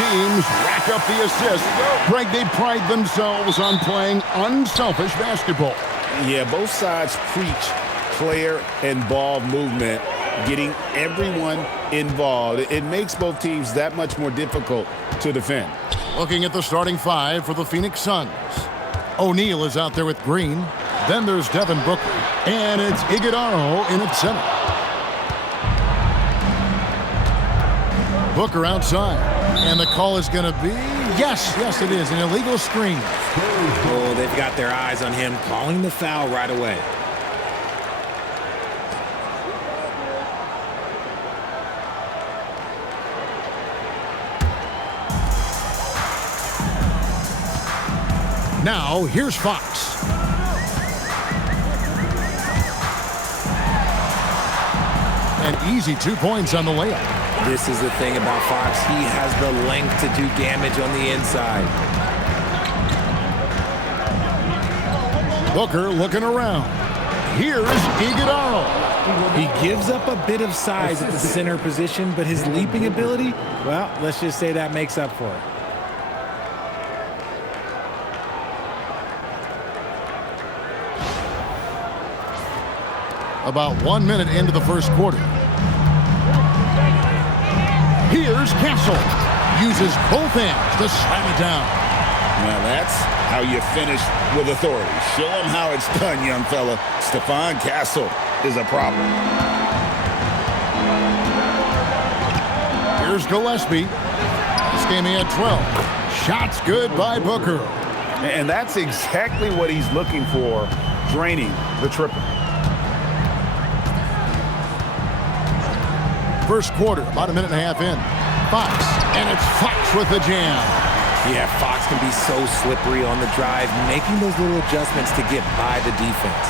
teams rack up the assists. Greg, they pride themselves on playing unselfish basketball. Yeah, both sides preach player and ball movement, getting everyone involved. It makes both teams that much more difficult to defend. Looking at the starting five for the Phoenix Suns. O'Neal is out there with Green. Then there's Devin Booker. And it's Iguodala in at center. Booker outside. And the call is going to be, yes, it is, an illegal screen. Oh, they've got their eyes on him, calling the foul right away. Now, here's Fox. An easy 2 points on the layup. This is the thing about Fox. He has the length to do damage on the inside. Booker looking around. Here's Iguodala. He gives up a bit of size at the center position, but his leaping ability, well, let's just say that makes up for it. About 1 minute into the first quarter. Here's Castle. Uses both hands to slam it down. Now that's how you finish with authority. Show them how it's done, young fella. Stephon Castle is a problem. Here's Gillespie. This game he had 12. Shots good by Booker. And that's exactly what he's looking for, draining the triple. First quarter, about a minute and a half in. Fox, and it's Fox with the jam. Yeah, Fox can be so slippery on the drive, making those little adjustments to get by the defense.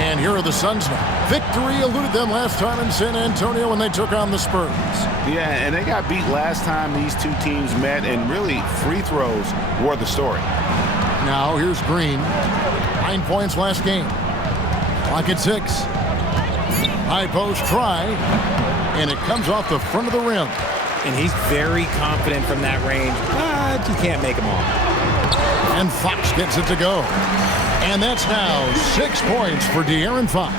And here are the Suns now. Victory eluded them last time in San Antonio when they took on the Spurs. Yeah, and they got beat last time these two teams met, and really free throws were the story. Now here's Green. 9 points last game. Clock at 6. High post try, and it comes off the front of the rim. And he's very confident from that range, but you can't make him all. And Fox gets it to go. And that's now 6 points for De'Aaron Fox.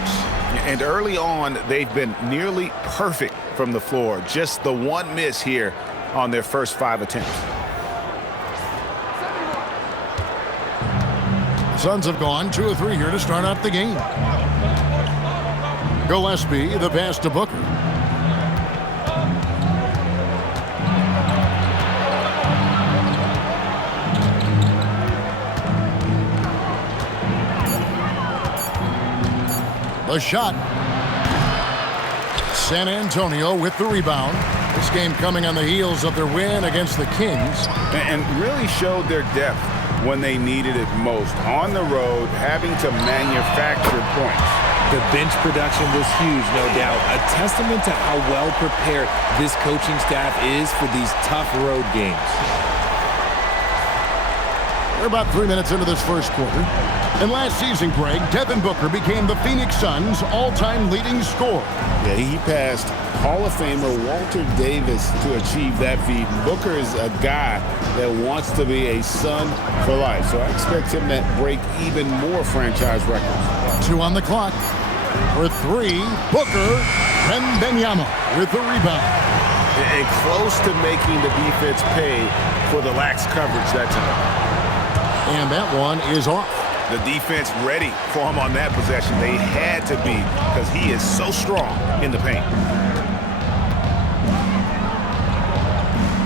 And early on, they've been nearly perfect from the floor. Just the one miss here on their first 5 attempts. Suns have gone 2 of 3 here to start out the game. Gillespie, the pass to Booker. The shot. San Antonio with the rebound. This game coming on the heels of their win against the Kings. And really showed their depth when they needed it most. On the road, having to manufacture points. The bench production was huge, no doubt. A testament to how well prepared this coaching staff is for these tough road games. We're about 3 minutes into this first quarter. And last season, Greg, Devin Booker became the Phoenix Suns' all-time leading scorer. Yeah, he passed Hall of Famer Walter Davis to achieve that feat. Booker is a guy that wants to be a Sun for life, so I expect him to break even more franchise records. 2 on the clock. For 3, Booker, Wembanyama with the rebound. And close to making the defense pay for the lax coverage that time. And that one is off. The defense ready for him on that possession. They had to be, because he is so strong in the paint.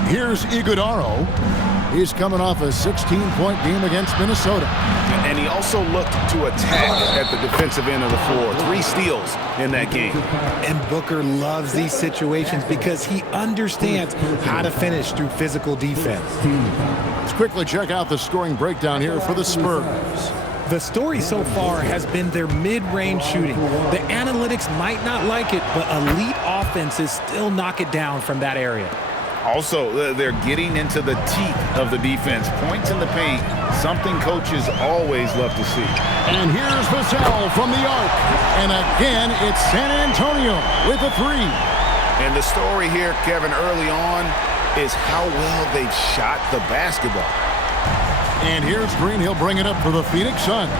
Here's Iguodala. He's coming off a 16-point game against Minnesota. And he also looked to attack at the defensive end of the floor. 3 steals in that game. And Booker loves these situations because he understands how to finish through physical defense. Let's quickly check out the scoring breakdown here for the Spurs. The story so far has been their mid-range shooting. The analytics might not like it, but elite offenses still knock it down from that area. Also, they're getting into the teeth of the defense. Points in the paint, something coaches always love to see. And here's Vassell from the arc. And again, it's San Antonio with a 3. And the story here, Kevin, early on is how well they've shot the basketball. And here's Green. He'll bring it up for the Phoenix Suns.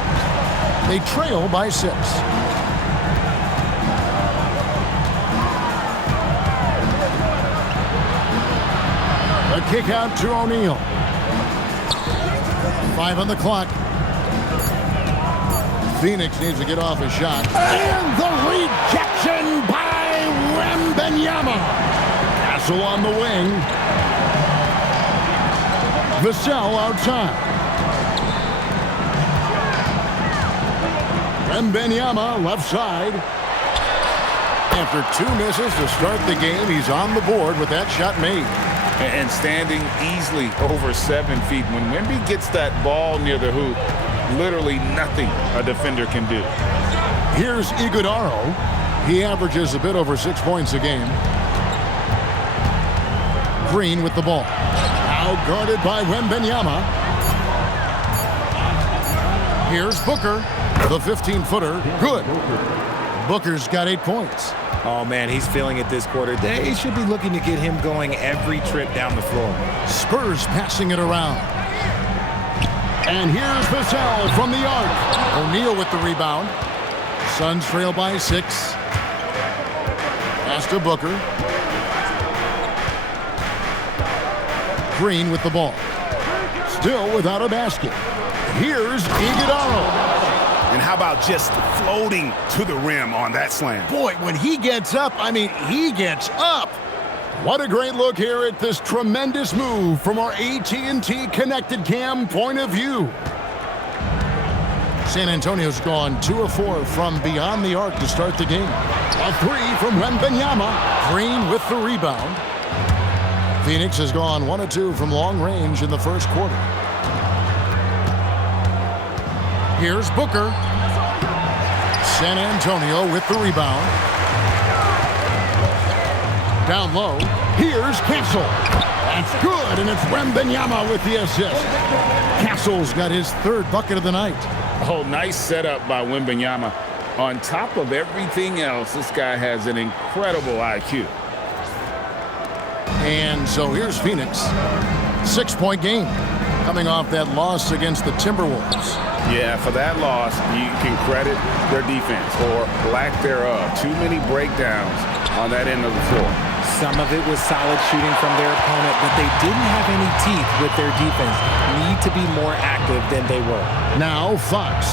They trail by 6. A kick out to O'Neal. 5 on the clock. Phoenix needs to get off a shot. And the rejection by Wembanyama. Castle on the wing. Vassell outside. Wembanyama left side. After 2 misses to start the game, he's on the board with that shot made. And standing easily over 7 feet. When Wemby gets that ball near the hoop, literally nothing a defender can do. Here's Iguodala. He averages a bit over 6 points a game. Green with the ball. Now guarded by Wembanyama. Here's Booker. The 15-footer. Good. Booker's got 8 points. Oh, man, he's feeling it this quarter. They should be looking to get him going every trip down the floor. Spurs passing it around. And here's Vassell from the arc. O'Neal with the rebound. Suns trail by 6. Pass to Booker. Green with the ball. Still without a basket. Here's Iguodala. And how about just floating to the rim on that slam? Boy, when he gets up, I mean, he gets up. What a great look here at this tremendous move from our AT&T Connected Cam point of view. San Antonio's gone 2 of 4 from beyond the arc to start the game. A 3 from Wembanyama. Green with the rebound. Phoenix has gone 1 of 2 from long range in the first quarter. Here's Booker. San Antonio with the rebound. Down low. Here's Castle. That's good, and it's Wembanyama with the assist. Castle's got his 3rd bucket of the night. Oh, nice setup by Wembanyama. On top of everything else, this guy has an incredible IQ. And so here's Phoenix. 6-point game. Coming off that loss against the Timberwolves. Yeah, for that loss, you can credit their defense or lack thereof. Too many breakdowns on that end of the floor. Some of it was solid shooting from their opponent, but they didn't have any teeth with their defense. Need to be more active than they were. Now Fox,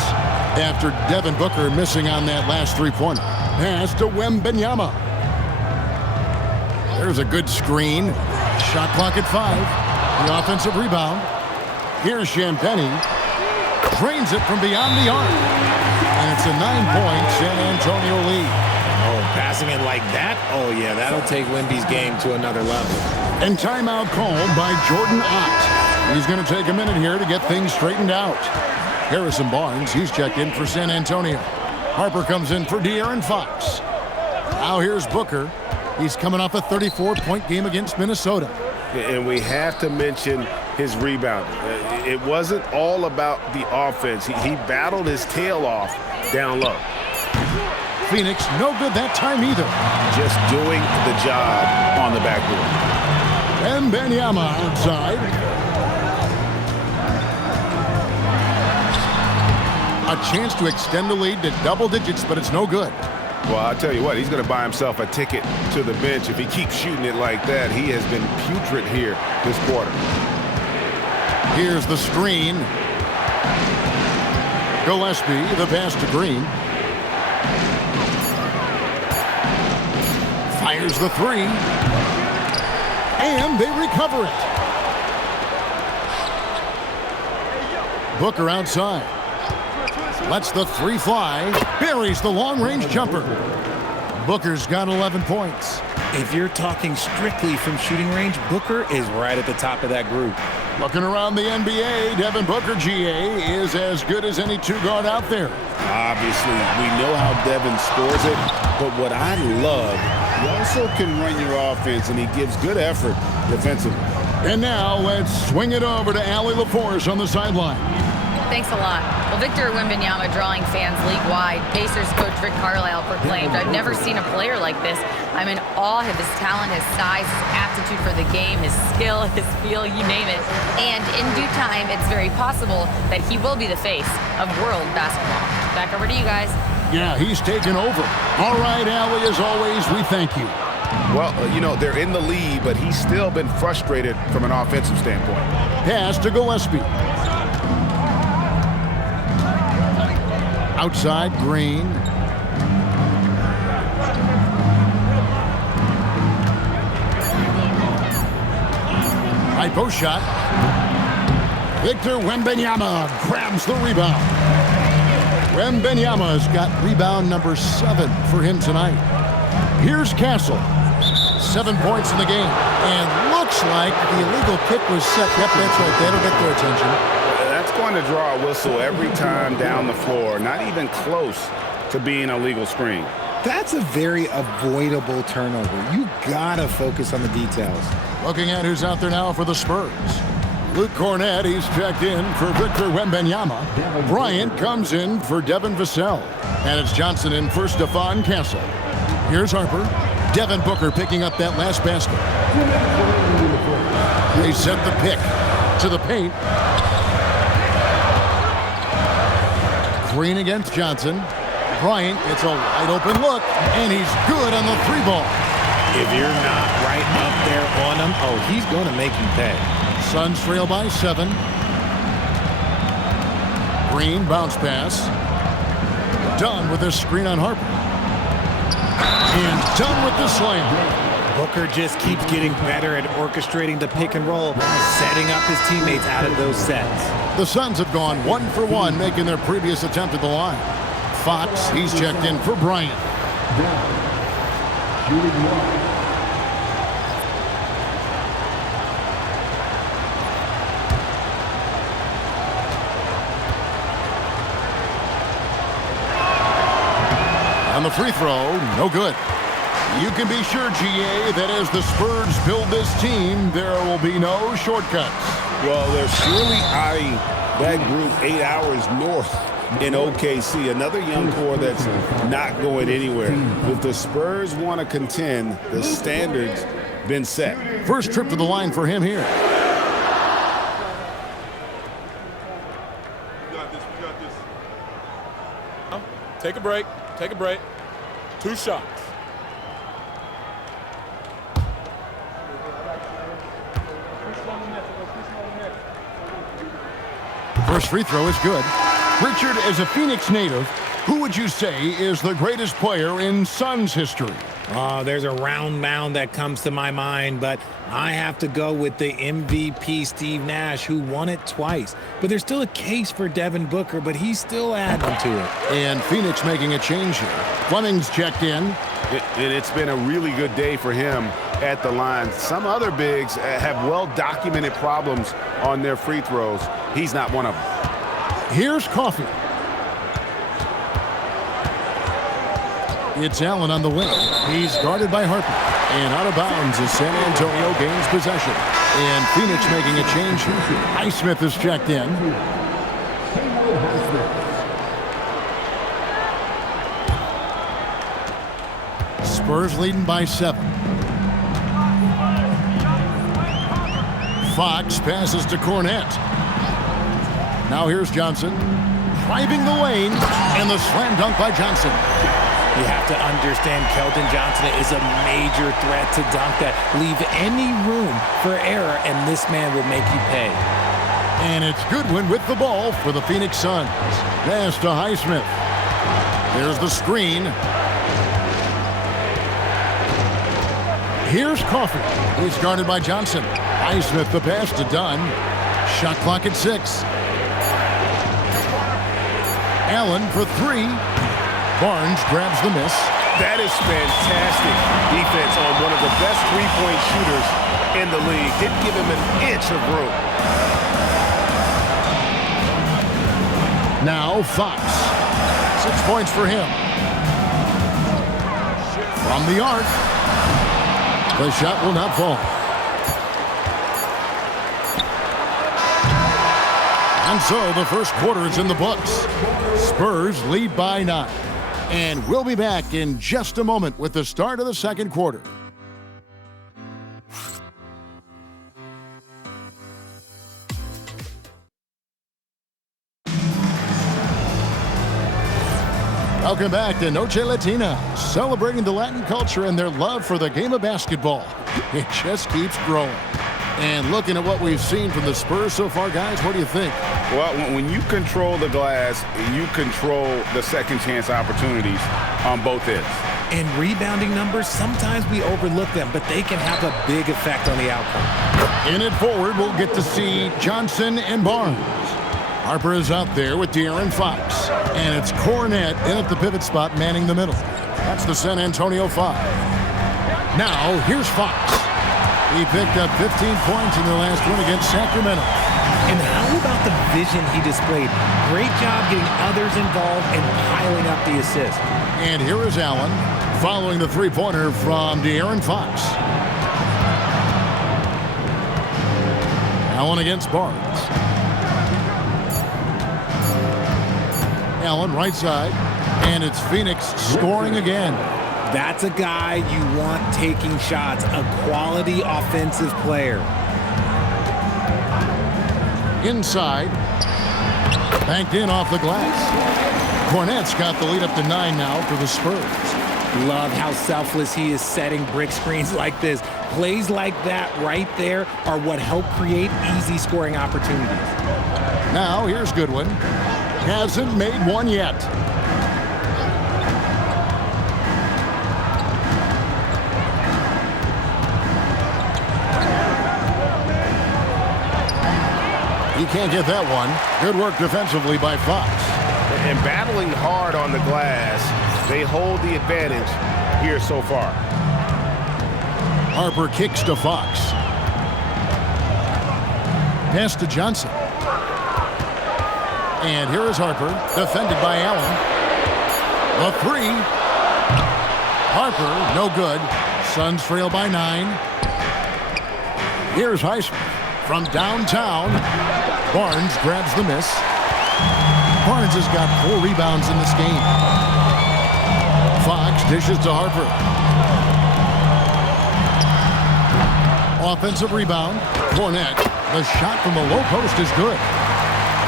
after Devin Booker missing on that last 3-pointer. Pass to Wembanyama. There's a good screen. Shot clock at 5. The offensive rebound. Here's Champagnie. Drains it from beyond the arc. And it's a 9-point San Antonio lead. Oh, passing it like that? Oh, yeah, that'll take Wemby's game to another level. And timeout called by Jordan Ott. He's going to take a minute here to get things straightened out. Harrison Barnes, he's checked in for San Antonio. Harper comes in for De'Aaron Fox. Now here's Booker. He's coming off a 34-point game against Minnesota. And we have to mention his rebound. It wasn't all about the offense. He battled his tail off down low. Phoenix, no good that time either. Just doing the job on the backboard. Wembanyama outside. A chance to extend the lead to double digits, but it's no good. Well, I'll tell you what, he's going to buy himself a ticket to the bench. If he keeps shooting it like that, he has been putrid here this quarter. Here's the screen. Gillespie, the pass to Green. Fires the 3. And they recover it. Booker outside. Lets the 3 fly. Buries the long-range jumper. Booker's got 11 points. If you're talking strictly from shooting range, Booker is right at the top of that group. Looking around the NBA, Devin Booker, GA, is as good as any 2-guard out there. Obviously, we know how Devin scores it, but what I love, he also can run your offense, and he gives good effort defensively. And now let's swing it over to Allie LaForce on the sideline. Thanks a lot. Well, Victor Wembanyama drawing fans league-wide. Pacers coach Rick Carlisle proclaimed, "I've never seen a player like this. I'm in awe of his talent, his size, his aptitude for the game, his skill, his feel, you name it. And in due time, it's very possible that he will be the face of world basketball." Back over to you guys. Yeah, he's taken over. All right, Allie, as always, we thank you. Well, you know, they're in the lead, but he's still been frustrated from an offensive standpoint. Pass to Gillespie. Outside, Green. High post shot. Victor Wembanyama grabs the rebound. Wembanyama's got rebound number 7 for him tonight. Here's Castle. 7 points in the game. And looks like the illegal kick was set. Yep, that's right. That'll get their attention. That's going to draw a whistle every time down the floor. Not even close to being a legal screen. That's a very avoidable turnover. You gotta focus on the details. Looking at who's out there now for the Spurs. Luke Cornett, he's checked in for Victor Wembanyama. Bryant comes in for Devin Vassell. And it's Johnson in for Stephon Castle. Here's Harper. Devin Booker picking up that last basket. They set the pick to the paint. Green against Johnson. Bryant gets a wide open look, and he's good on the 3-ball. If you're not right up there on him, oh, he's going to make you pay. Suns trail by 7. Green bounce pass. Done with this screen on Harper. And done with the slam. Booker just keeps getting better at orchestrating the pick and roll, setting up his teammates out of those sets. The Suns have gone 1 for 1, making their previous attempt at the line. Fox, he's checked in for Bryant. On the free throw, no good. You can be sure, GA, that as the Spurs build this team, there will be no shortcuts. Well, they're surely eyeing that group 8 hours north in OKC. Another young core that's not going anywhere. If the Spurs want to contend, the standard's been set. First trip to the line for him here. Take a break. Take a break. 2 shots. First free throw is good. Richard, as a Phoenix native, who would you say is the greatest player in Suns history? Oh, there's a round mound that comes to my mind, but I have to go with the MVP Steve Nash, who won it twice. But there's still a case for Devin Booker, but he's still adding to it. And Phoenix making a change here. Fleming's checked in. It's been a really good day for him at the line. Some other bigs have well-documented problems on their free throws. He's not one of them. Here's Coffee. It's Allen on the wing. He's guarded by Harper. And out of bounds as San Antonio gains possession. And Phoenix making a change here. Highsmith is checked in. Spurs leading by 7. Fox passes to Cornett. Now here's Johnson. Driving the lane. And the slam dunk by Johnson. You have to understand Keldon Johnson is a major threat to dunk that. Leave any room for error, and this man will make you pay. And it's Goodwin with the ball for the Phoenix Suns. Pass to Highsmith. There's the screen. Here's Coffee. He's guarded by Johnson. Highsmith the pass to Dunn. Shot clock at 6. Allen for 3. Barnes grabs the miss. That is fantastic defense on one of the best three-point shooters in the league. Didn't give him an inch of room. Now Fox. 6 points for him. From the arc. The shot will not fall. And so the first quarter is in the books. Spurs lead by 9. And we'll be back in just a moment with the start of the second quarter. Welcome back to Noche Latina, celebrating the Latin culture and their love for the game of basketball. It just keeps growing. And looking at what we've seen from the Spurs so far, guys, what do you think? Well, when you control the glass, you control the second chance opportunities on both ends. And rebounding numbers, sometimes we overlook them, but they can have a big effect on the outcome. In it forward, we'll get to see Johnson and Barnes. Harper is out there with De'Aaron Fox. And it's Cornette in at the pivot spot, manning the middle. That's the San Antonio 5. Now, here's Fox. He picked up 15 points in the last one against Sacramento. And how about the vision he displayed? Great job getting others involved and piling up the assist. And here is Allen, following the three-pointer from De'Aaron Fox. Allen against Barnes. Allen right side, and it's Phoenix scoring again. That's a guy you want taking shots, a quality offensive player. Inside, banked in off the glass. Cornette's got the lead up to 9 now for the Spurs. Love how selfless he is setting brick screens like this. Plays like that right there are what help create easy scoring opportunities. Now here's Goodwin. Hasn't made one yet. He can't get that one. Good work defensively by Fox. And battling hard on the glass, they hold the advantage here so far. Harper kicks to Fox. Pass to Johnson. And here is Harper, defended by Allen. The three. Harper, no good. Suns trail by 9. Here's Highsmith from downtown. Barnes grabs the miss. Barnes has got 4 rebounds in this game. Fox dishes to Harper. Offensive rebound. Cornette. The shot from the low post is good.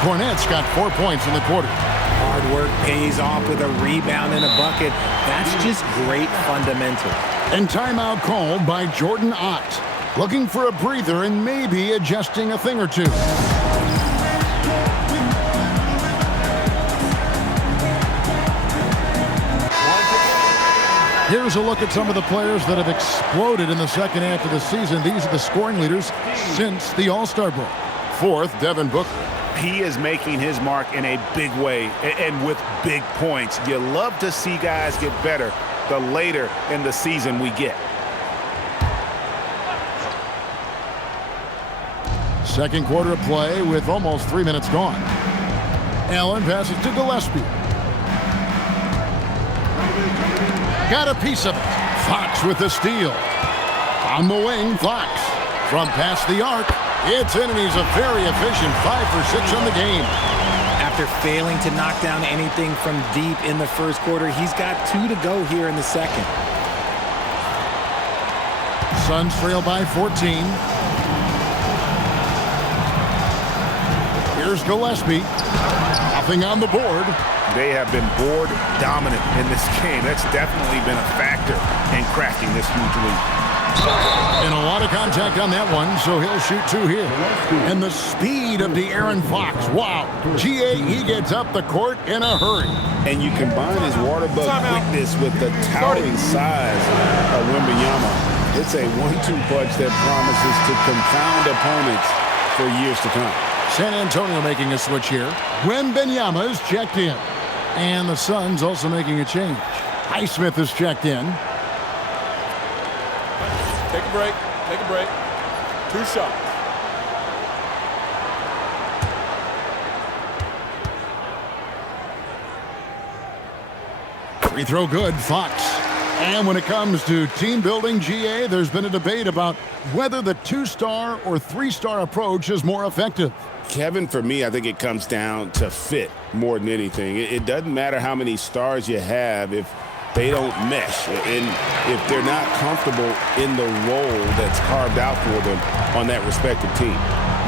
Cornette's got 4 points in the quarter. Hard work pays off with a rebound and a bucket. That's just great fundamentals. And timeout called by Jordan Ott. Looking for a breather and maybe adjusting a thing or two. Here's a look at some of the players that have exploded in the second half of the season. These are the scoring leaders since the All-Star break. 4th, Devin Booker. He is making his mark in a big way and with big points. You love to see guys get better the later in the season we get. Second quarter of play with almost 3 minutes gone. Allen passes to Gillespie. Got a piece of it. Fox with the steal. On the wing, Fox. From past the arc. It's in, and he's a very efficient 5 for 6 on the game. After failing to knock down anything from deep in the first quarter, he's got 2 to go here in the second. Suns trail by 14. Here's Gillespie. Nothing on the board. They have been board dominant in this game. That's definitely been a factor in cracking this huge lead. And a lot of contact on that one, so he'll shoot 2 here. And the speed of De'Aaron Fox. Wow. He gets up the court in a hurry. And you combine his water bug quickness with the towering size of Wembanyama. It's a 1-2 punch that promises to confound opponents for years to come. San Antonio making a switch here. Wembanyama is checked in. And the Suns also making a change. Highsmith is checked in. Take a break. Take a break. 2 shots. Free throw good. Fox. And when it comes to team building, GA, there's been a debate about whether the 2-star or 3-star approach is more effective. Kevin, for me, I think it comes down to fit more than anything. It doesn't matter how many stars you have if they don't mesh and if they're not comfortable in the role that's carved out for them on that respective team.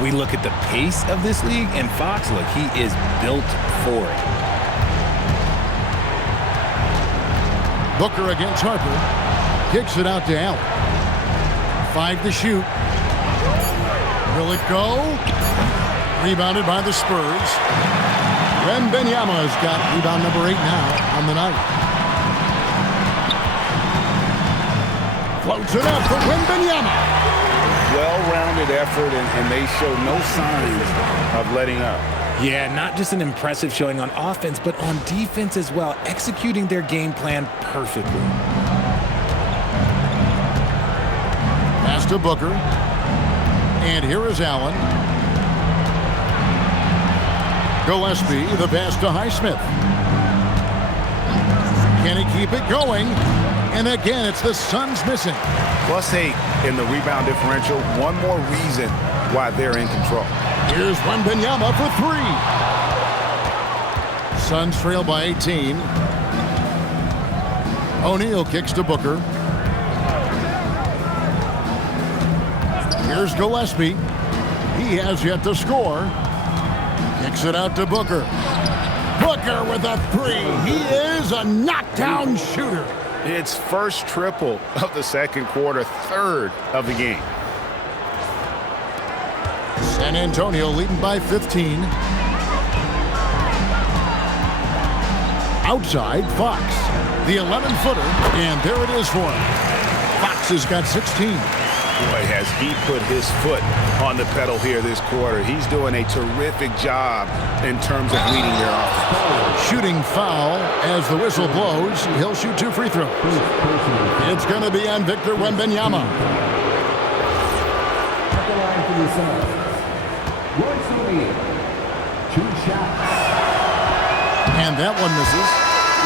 We look at the pace of this league, and Fox, look, he is built for it. Booker against Harper. Kicks it out to Allen. 5 to shoot. Will it go? Rebounded by the Spurs. Wembanyama's got rebound number 8 now on the night. Floats it up for Wembanyama. Well-rounded effort, and they show no signs of letting up. Yeah, not just an impressive showing on offense, but on defense as well, executing their game plan perfectly. Pass to Booker. And here is Allen. Gillespie, the pass to Highsmith. Can he keep it going? And again, it's the Suns missing. +8 in the rebound differential. One more reason why they're in control. Here's Wembanyama for 3. Suns trail by 18. O'Neal kicks to Booker. Here's Gillespie. He has yet to score. Kicks it out to Booker. Booker with a 3. He is a knockdown shooter. It's first triple of the second quarter, third of the game. San Antonio leading by 15. Outside, Fox. The 11-footer, and there it is for him. Fox has got 16. Boy, has he put his foot on the pedal here this quarter. He's doing a terrific job in terms of leading their offense. Shooting foul as the whistle blows. He'll shoot 2 free throws. It's going to be on Victor Wembanyama. And that one misses.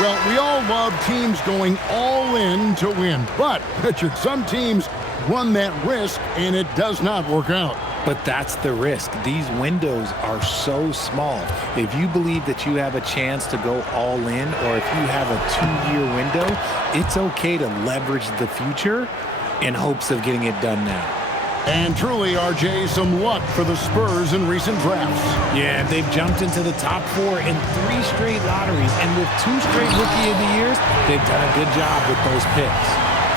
Well, we all love teams going all in to win. But, Richard, some teams run that risk, and it does not work out. But that's the risk. These windows are so small. If you believe that you have a chance to go all in, or if you have a 2-year window, it's okay to leverage the future in hopes of getting it done now. And truly, RJ, some luck for the Spurs in recent drafts. Yeah, they've jumped into the top 4 in 3 straight lotteries, and with 2 straight Rookie of the Years, they've done a good job with those picks.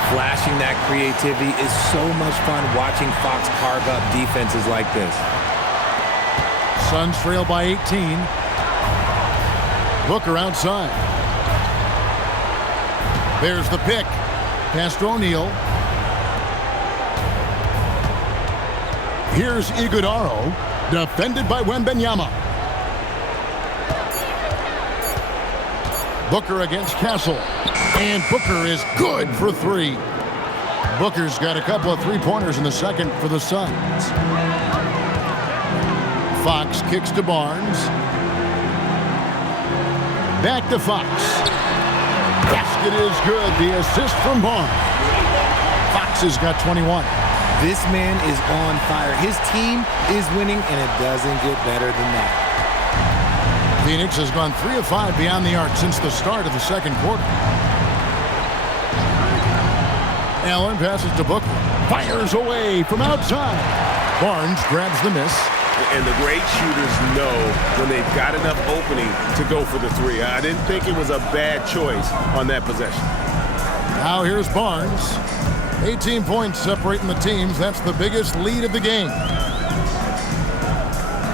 Flashing that creativity is so much fun watching Fox carve up defenses like this. Suns trail by 18. Booker outside. There's the pick. Pass to O'Neal. Here's Iguodaro, defended by Wembanyama. Booker against Castle. And Booker is good for 3. Booker's got a couple of 3-pointers in the second for the Suns. Fox kicks to Barnes. Back to Fox. Basket is good. The assist from Barnes. Fox has got 21. This man is on fire. His team is winning, and it doesn't get better than that. Phoenix has gone 3 of 5 beyond the arc since the start of the second quarter. Allen passes to Booker. Fires away from outside. Barnes grabs the miss. And the great shooters know when they've got enough opening to go for the 3. I didn't think it was a bad choice on that possession. Now here's Barnes. 18 points separating the teams. That's the biggest lead of the game.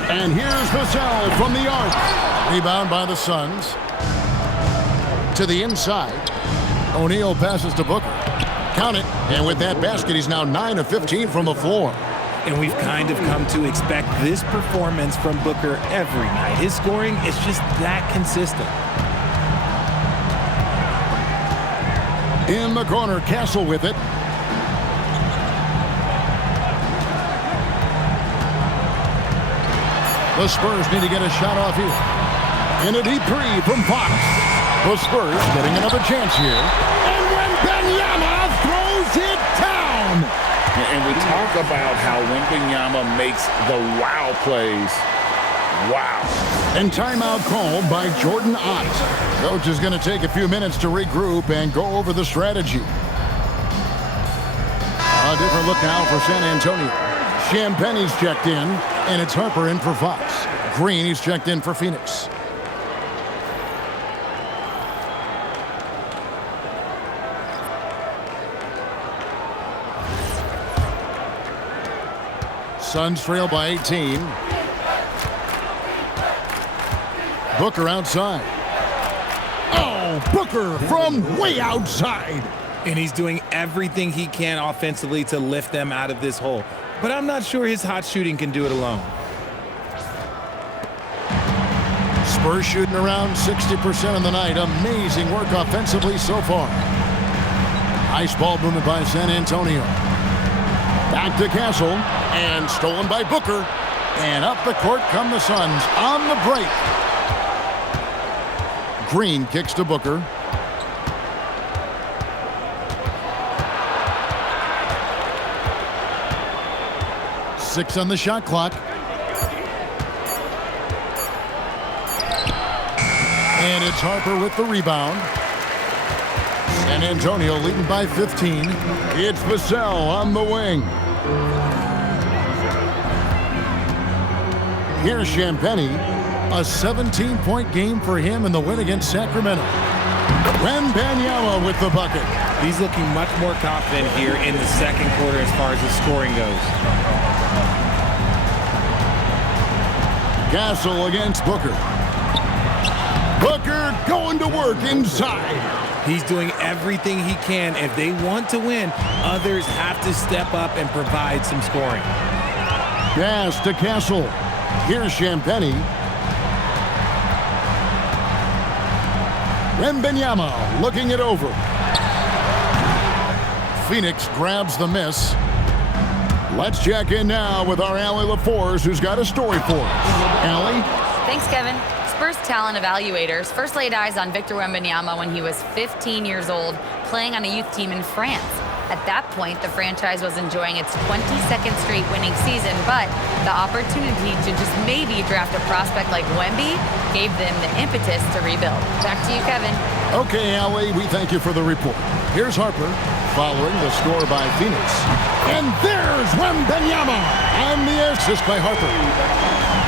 And here's Vassell from the arc. Rebound by the Suns. To the inside. O'Neal passes to Booker. Count it. And with that basket, he's now 9 of 15 from the floor. And we've kind of come to expect this performance from Booker every night. His scoring is just that consistent. In the corner, Castle with it. The Spurs need to get a shot off here. And a deep 3 from Fox. The Spurs getting another chance here. And Wembanyama throws it down. And we talk about how Wembanyama makes the wow plays. Wow. And timeout called by Jordan Ott. Coach is going to take a few minutes to regroup and go over the strategy. A different look now for San Antonio. Champagne's checked in, and it's Harper in for Fox. Green, he's checked in for Phoenix. Suns trail by 18. Booker outside. Oh, Booker from way outside. And he's doing everything he can offensively to lift them out of this hole. But I'm not sure his hot shooting can do it alone. Spurs shooting around 60% of the night. Amazing work offensively so far. Ice ball movement by San Antonio. Back to Castle, and stolen by Booker. And up the court come the Suns on the break. Green kicks to Booker. Six on the shot clock. And it's Harper with the rebound. San Antonio leading by 15. It's Vassell on the wing. Here's Champagnie. A 17-point game for him in the win against Sacramento. Wembanyama with the bucket. He's looking much more confident here in the second quarter as far as the scoring goes. Castle against Booker. Booker going to work inside. He's doing everything he can. If they want to win, others have to step up and provide some scoring. Pass to Castle. Here's Champagnie. Wembanyama looking it over. Phoenix grabs the miss. Let's check in now with our Allie LaForce, who's got a story for us. Allie? Thanks, Kevin. Spurs talent evaluators first laid eyes on Victor Wembanyama when he was 15 years old, playing on a youth team in France. At that point, the franchise was enjoying its 22nd straight winning season, but the opportunity to just maybe draft a prospect like Wemby gave them the impetus to rebuild. Back to you, Kevin. Okay, Allie, we thank you for the report. Here's Harper, following the score by Phoenix. And there's Wembanyama on the assist by Harper.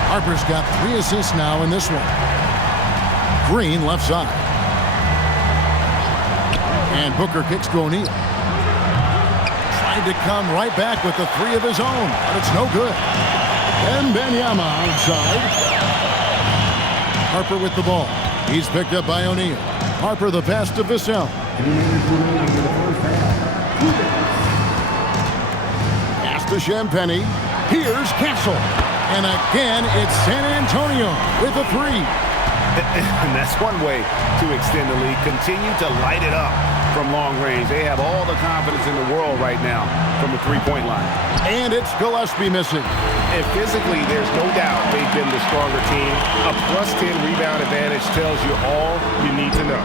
Harper's got 3 assists now in this one. Green left side. And Booker kicks to O'Neal. Tried to come right back with the 3 of his own, but it's no good. Wembanyama outside. Harper with the ball. He's picked up by O'Neal. Harper the pass to Vassell. Pass to Champagnie. Here's Castle. And again, it's San Antonio with a 3. And that's one way to extend the lead. Continue to light it up from long range. They have all the confidence in the world right now from the three-point line. And it's Gillespie missing. And physically, there's no doubt they've been the stronger team. A +10 rebound advantage tells you all you need to know.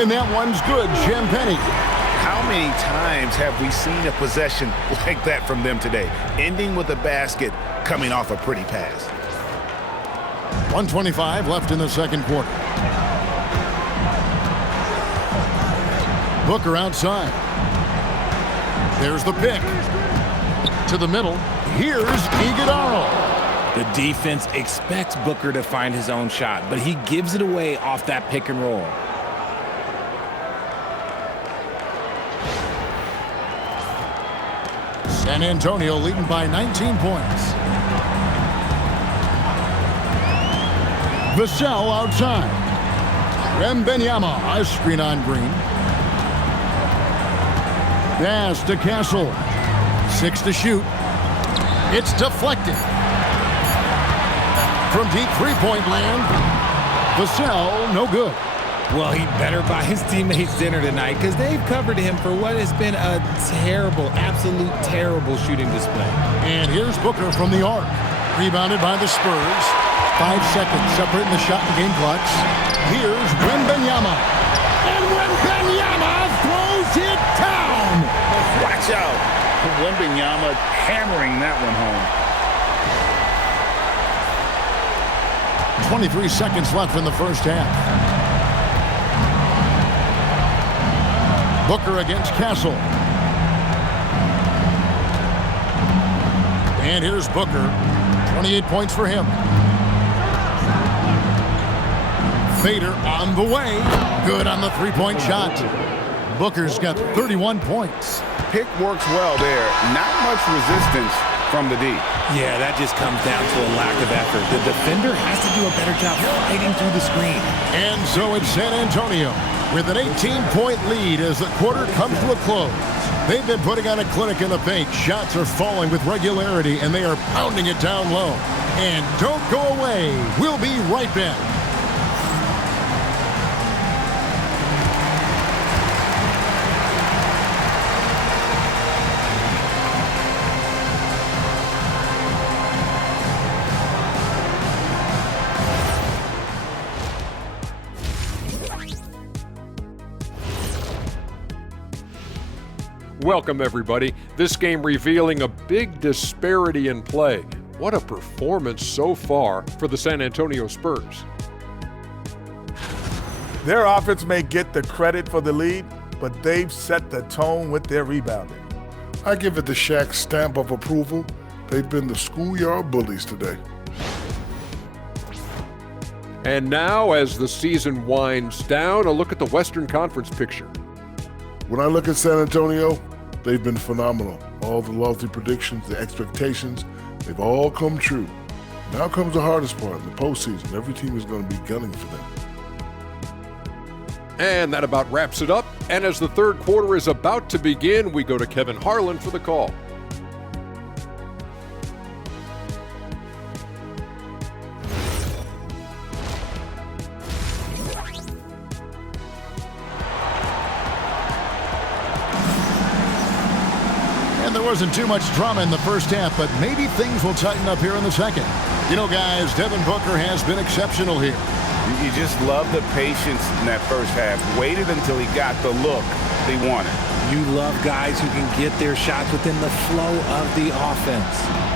And that one's good, Champagnie. How many times have we seen a possession like that from them today? Ending with a basket, coming off a pretty pass. 1:25 left in the second quarter. Booker outside. There's the pick. To the middle. Here's Iguodala. The defense expects Booker to find his own shot, but he gives it away off that pick and roll. San Antonio leading by 19 points. Vassell outside. Wembanyama, a screen on Green. Pass to Castle. 6 to shoot. It's deflected. From deep three-point land. Vassell, no good. Well, he better buy his teammates dinner tonight because they've covered him for what has been a terrible, absolute terrible shooting display. And here's Booker from the arc. Rebounded by the Spurs. 5 seconds separating the shot and game clocks. Here's Wembanyama. And Wembanyama throws it out. Wembanyama hammering that one home. 23 seconds left in the first half. Booker against Castle. And here's Booker. 28 points for him. Fader on the way. Good on the three-point shot. Booker's got 31 points. Pick works well there. Not much resistance from the D. Yeah, that just comes down to a lack of effort. The defender has to do a better job fighting through the screen. And so it's San Antonio with an 18-point lead as the quarter comes to a close. They've been putting on a clinic in the paint. Shots are falling with regularity, and they are pounding it down low. And don't go away. We'll be right back. Welcome, everybody. This game revealing a big disparity in play. What a performance so far for the San Antonio Spurs. Their offense may get the credit for the lead, but they've set the tone with their rebounding. I give it the Shaq stamp of approval. They've been the schoolyard bullies today. And now, as the season winds down, a look at the Western Conference picture. When I look at San Antonio, they've been phenomenal. All the lofty predictions, the expectations, they've all come true. Now comes the hardest part, in the postseason. Every team is going to be gunning for them. And that about wraps it up. And as the third quarter is about to begin, we go to Kevin Harlan for the call. There wasn't too much drama in the first half, but maybe things will tighten up here in the second. You know, guys, Devin Booker has been exceptional here. You just love the patience in that first half. Waited until he got the look they wanted. You love guys who can get their shots within the flow of the offense.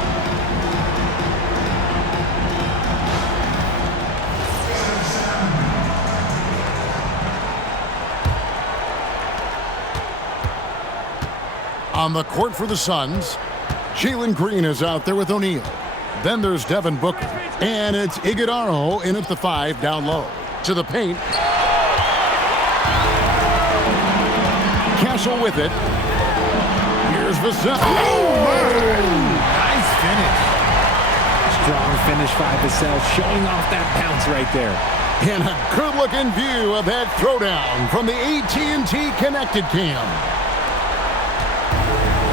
On the court for the Suns, Jalen Green is out there with O'Neal. Then there's Devin Booker. And it's Iguodala in at the 5 down low. To the paint. Castle with it. Here's Vassell. Nice finish. Strong finish by Vassell, showing off that bounce right there. And a good-looking view of that throwdown from the AT&T Connected Cam.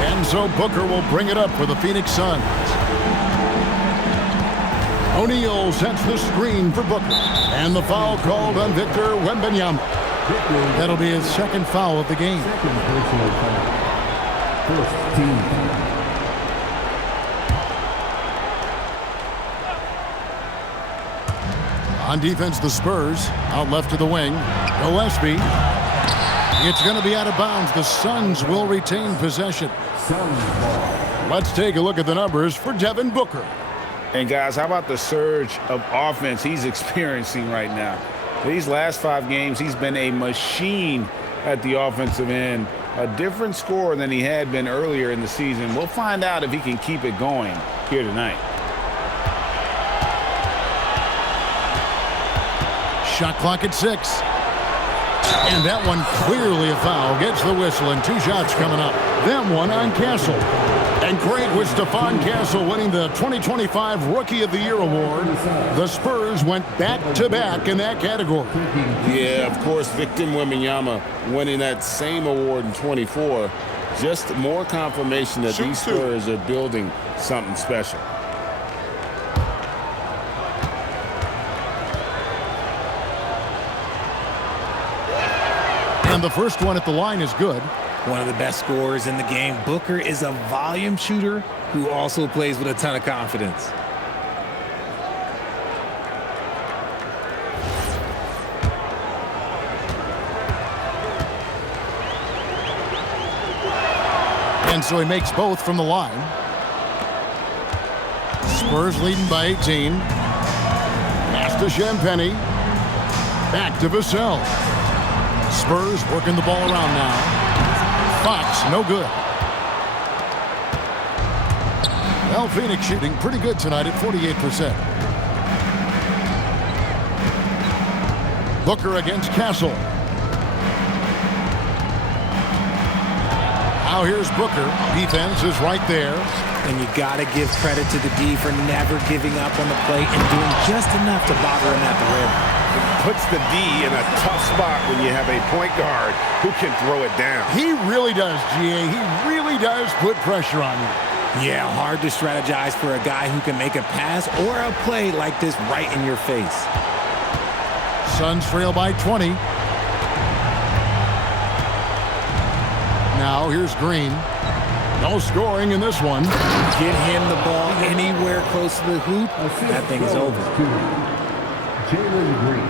And so Booker will bring it up for the Phoenix Suns. O'Neal sets the screen for Booker. And the foul called on Victor Wembanyama. That'll be his second foul of the game. On defense, the Spurs. Out left to the wing. Gillespie. It's going to be out of bounds. The Suns will retain possession. Let's take a look at the numbers for Devin Booker. And guys, how about the surge of offense he's experiencing right now? These last 5 games, he's been a machine at the offensive end. A different scorer than he had been earlier in the season. We'll find out if he can keep it going here tonight. Shot clock at 6. And that one clearly a foul. Gets the whistle, and 2 shots coming up. Then one on Castle. And great with Stephon Castle winning the 2025 Rookie of the Year award. The Spurs went back-to-back in that category. Yeah, of course, Victor Wembanyama winning that same award in 24. Just more confirmation that these Spurs are building something special. And the first one at the line is good. One of the best scorers in the game. Booker is a volume shooter who also plays with a ton of confidence. And so he makes both from the line. Spurs leading by 18. Pass to Champagny. Back to Vassell. Spurs working the ball around now. Fox, no good. Well, Phoenix shooting pretty good tonight at 48%. Booker against Castle. Now here's Booker. Defense is right there. And you got to give credit to the D for never giving up on the plate and doing just enough to bother him at the rim. It puts the D in a tough spot when you have a point guard who can throw it down. He really does, GA. He really does put pressure on you. Yeah, hard to strategize for a guy who can make a pass or a play like this right in your face. Suns trail by 20. Now here's Green. No scoring in this one. Get him the ball anywhere close to the hoop, that thing is over. Jalen Green.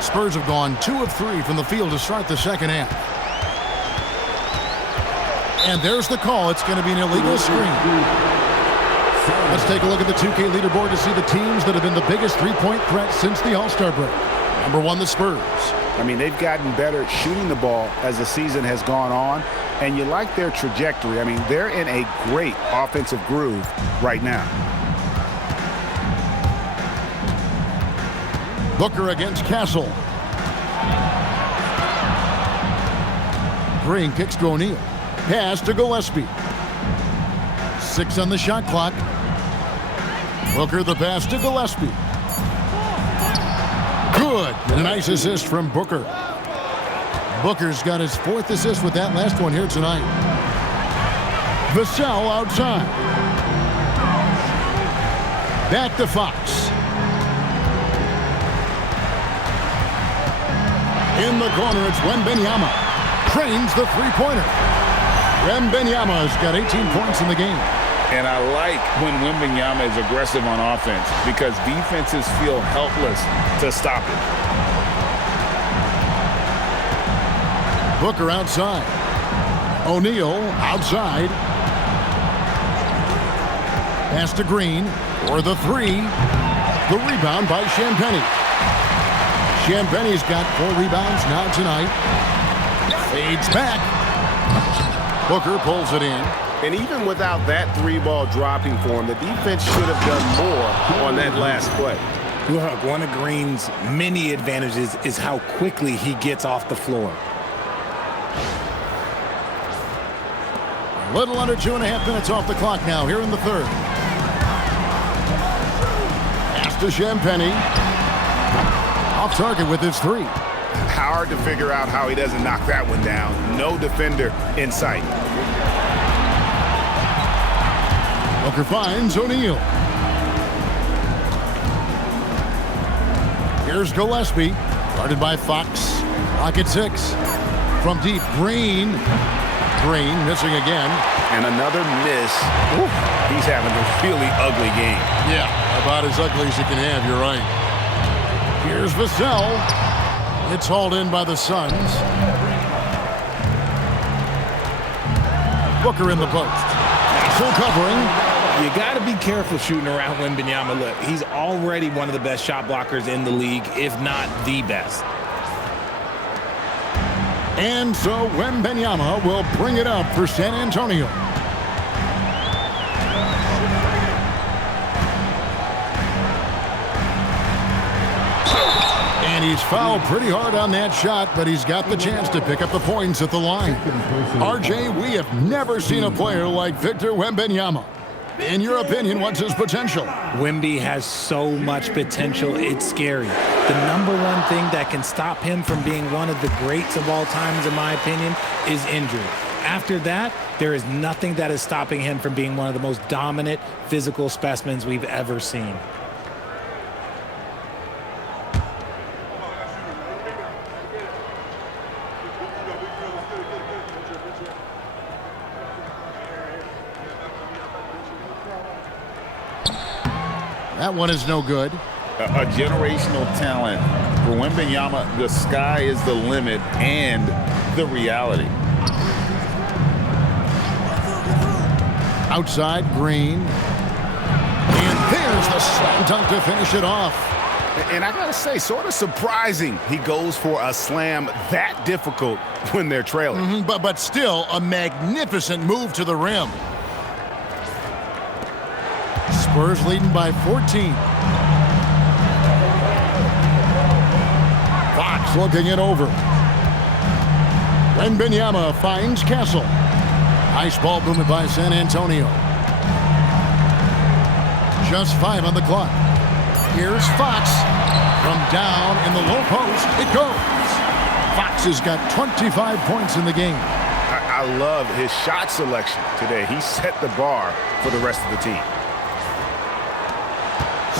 Spurs have gone 2 of 3 from the field to start the second half. And there's the call. It's going to be an illegal screen. Let's take a look at the 2K leaderboard to see the teams that have been the biggest three-point threat since the All-Star break. Number 1, the Spurs. I mean, they've gotten better at shooting the ball as the season has gone on, and you like their trajectory. I mean, they're in a great offensive groove right now. Booker against Castle. Green kicks to O'Neal. Pass to Gillespie. 6 on the shot clock. Booker the pass to Gillespie. Good. And a nice assist from Booker. Booker's got his 4th assist with that last one here tonight. Vassell outside. Back to Fox. In the corner, it's Wembanyama. Trains the three-pointer. Wembanyama's got 18 points in the game. And I like when Wembanyama is aggressive on offense because defenses feel helpless to stop it. Booker outside. O'Neal outside. Pass to Green for the 3. The rebound by Champagny. Champagny's got 4 rebounds now tonight. Fades back. Booker pulls it in. And even without that 3-ball dropping for him, the defense should have done more on that last play. Look, one of Green's many advantages is how quickly he gets off the floor. A little under 2.5 minutes off the clock now here in the third. Pass to Champagny. Off target with his 3. Hard to figure out how he doesn't knock that one down. No defender in sight. Booker finds O'Neal. Here's Gillespie, guarded by Fox. Clock at 6. From deep, Green. Green missing again. And another miss. Ooh, he's having a really ugly game. Yeah, about as ugly as you can have, you're right. Here's Vassell. It's hauled in by the Suns. Booker in the post. Full covering. You got to be careful shooting around Wembanyama. Look, he's already one of the best shot blockers in the league, if not the best. And so Wembanyama will bring it up for San Antonio. And he's fouled pretty hard on that shot, but he's got the chance to pick up the points at the line. RJ, we have never seen a player like Victor Wembanyama. In your opinion, what's his potential? Wemby has so much potential, it's scary. The number one thing that can stop him from being one of the greats of all times, in my opinion, is injury. After that, there is nothing that is stopping him from being one of the most dominant physical specimens we've ever seen. That one is no good. A generational talent For Wembanyama, the sky is the limit and the reality. Outside, Green. And there's the slam dunk to finish it off. And I gotta say, sort of surprising he goes for a slam that difficult when they're trailing. But still a magnificent move to the rim. Spurs leading by 14. Fox looking it over. Wembanyama finds Castle. Nice ball movement by San Antonio. Just 5 on the clock. Here's Fox. From down in the low post, it goes. Fox has got 25 points in the game. I love his shot selection today. He set the bar for the rest of the team.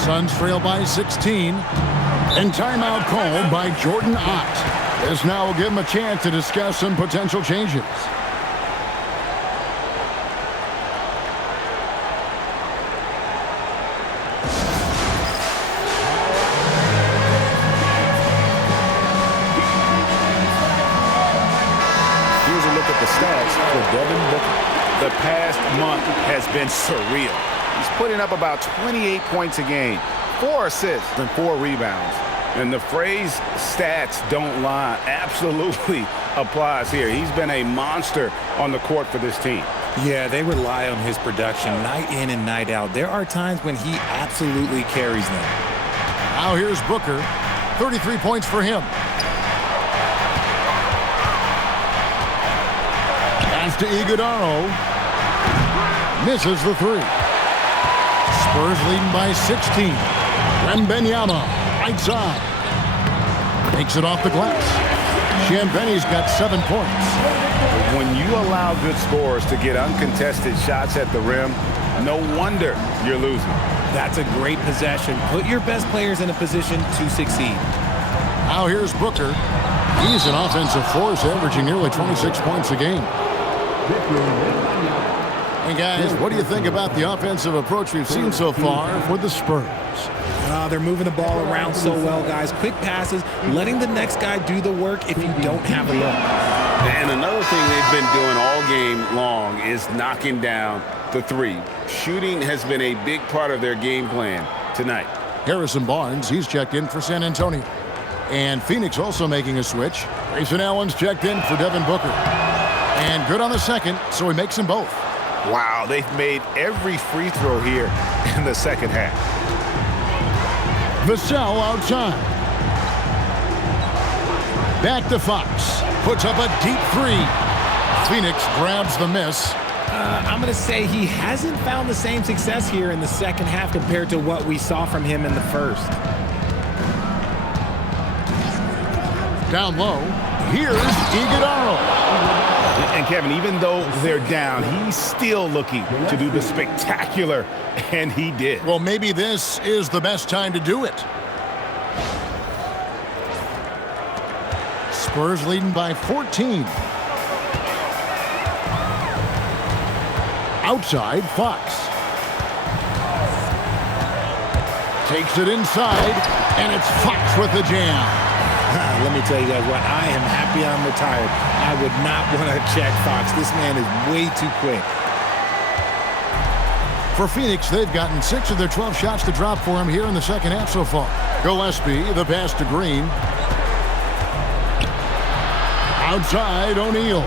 Suns trail by 16. And timeout called by Jordan Ott. This now will give him a chance to discuss some potential changes. Here's a look at the stats for Devin Booker. The past month has been surreal. He's putting up about 28 points a game, 4 assists and 4 rebounds. And the phrase stats don't lie absolutely applies here. He's been a monster on the court for this team. Yeah, they rely on his production night in and night out. There are times when he absolutely carries them. Now here's Booker. 33 points for him. Pass to Iguodala. Misses the 3. Spurs leading by 16. Wembanyama, right side. Makes it off the glass. Champagne's got 7 points. When you allow good scorers to get uncontested shots at the rim, no wonder you're losing. That's a great possession. Put your best players in a position to succeed. Now here's Booker. He's an offensive force, averaging nearly 26 points a game. Hey guys, what do you think about the offensive approach we've seen so far for the Spurs? They're moving the ball around so well, guys. Quick passes, letting the next guy do the work if you don't have a look. And another thing they've been doing all game long is knocking down the 3. Shooting has been a big part of their game plan tonight. Harrison Barnes, he's checked in for San Antonio. And Phoenix also making a switch. Grayson Allen's checked in for Devin Booker. And good on the second, so he makes them both. Wow, they've made every free throw here in the second half. Vassell outside. Back to Fox. Puts up a deep 3. Phoenix grabs the miss. I'm going to say he hasn't found the same success here in the second half compared to what we saw from him in the first. Down low. Here's Iguodala. And Kevin, even though they're down, he's still looking to do the spectacular, and he did. Well, maybe this is the best time to do it. Spurs leading by 14. Outside, Fox. Takes it inside, and it's Fox with the jam. Let me tell you guys what, I am happy I'm retired. I would not want to check Fox. This man is way too quick. For Phoenix, they've gotten 6 of their 12 shots to drop for him here in the second half so far. Gillespie, the pass to Green. Outside, O'Neal.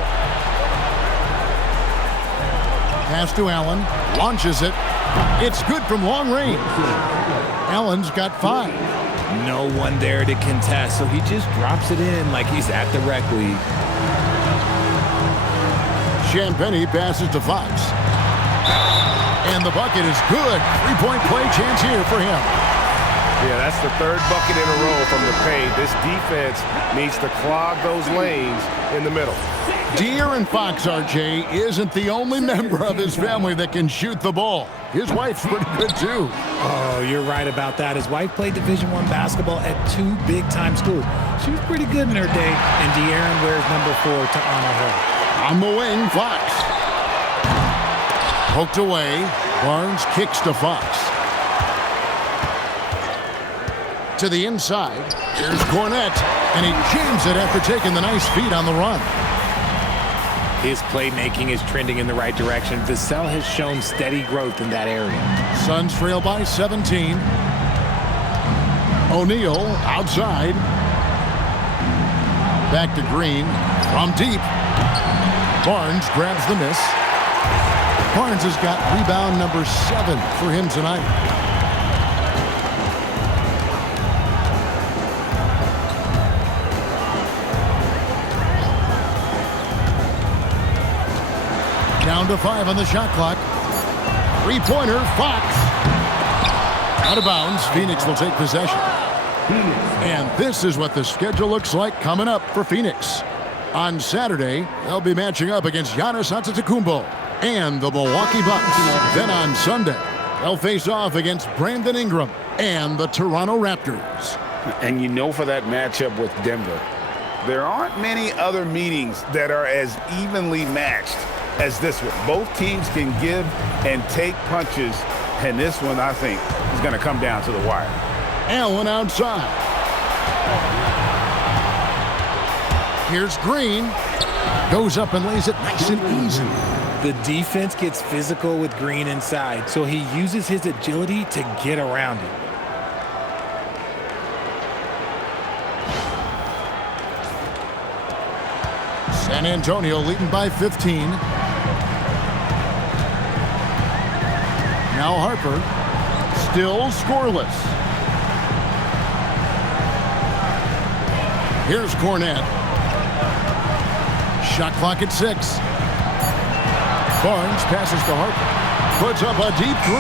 Pass to Allen. Launches it. It's good from long range. Allen's got 5. No one there to contest, so he just drops it in like he's at the rec league. Champagnie passes to Fox. And the bucket is good. 3-point play chance here for him. Yeah, that's the 3rd bucket in a row from the paint. This defense needs to clog those lanes in the middle. De'Aaron Fox, RJ, isn't the only member of his family that can shoot the ball. His wife's pretty good, too. Oh, you're right about that. His wife played Division I basketball at 2 big-time schools. She was pretty good in her day, and De'Aaron wears number 4 to honor her. On the wing, Fox. Poked away. Barnes kicks to Fox. To the inside. Here's Cornette, and he jams it after taking the nice feed on the run. His playmaking is trending in the right direction. Vassell has shown steady growth in that area. Suns trail by 17. O'Neal outside. Back to Green from deep. Barnes grabs the miss. Barnes has got rebound number 7 for him tonight. Down to 5 on the shot clock. Three-pointer, Fox. Out of bounds, Phoenix will take possession. And this is what the schedule looks like coming up for Phoenix. On Saturday, they'll be matching up against Giannis Antetokounmpo and the Milwaukee Bucks. Then on Sunday, they'll face off against Brandon Ingram and the Toronto Raptors. And you know, for that matchup with Denver, there aren't many other meetings that are as evenly matched as this one. Both teams can give and take punches, and this one, I think, is going to come down to the wire. Allen outside. Here's Green. Goes up and lays it nice and easy. The defense gets physical with Green inside, so he uses his agility to get around it. San Antonio leading by 15. Now Harper, still scoreless. Here's Cornette. Shot clock at 6. Barnes passes to Harper. Puts up a deep 3.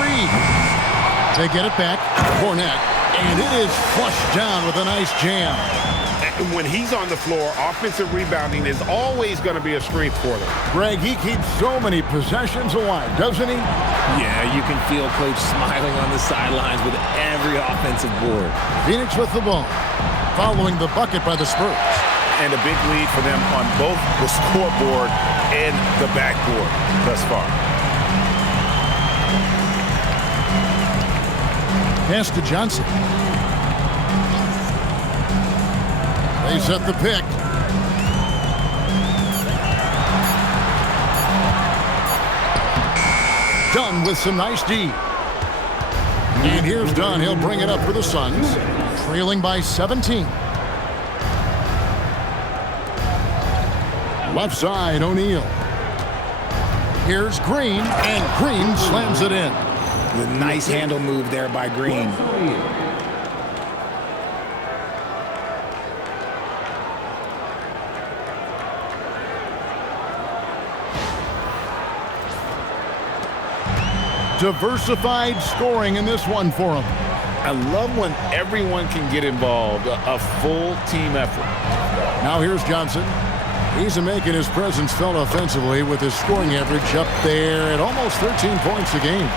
They get it back. Cornette. And it is flushed down with a nice jam. When he's on the floor, offensive rebounding is always going to be a strength for them. Greg, he keeps so many possessions alive, doesn't he? Yeah, you can feel Coach smiling on the sidelines with every offensive board. Phoenix with the ball, following the bucket by the Spurs. And a big lead for them on both the scoreboard and the backboard thus far. Pass to Johnson. They set the pick. Dunn with some nice D. And here's Dunn. He'll bring it up for the Suns. Trailing by 17. Left side, O'Neal. Here's Green, and Green slams it in. The nice handle move there by Green. Diversified scoring in this one for him. I love when everyone can get involved, a full team effort. Now here's Johnson. He's making his presence felt offensively with his scoring average up there at almost 13 points a game.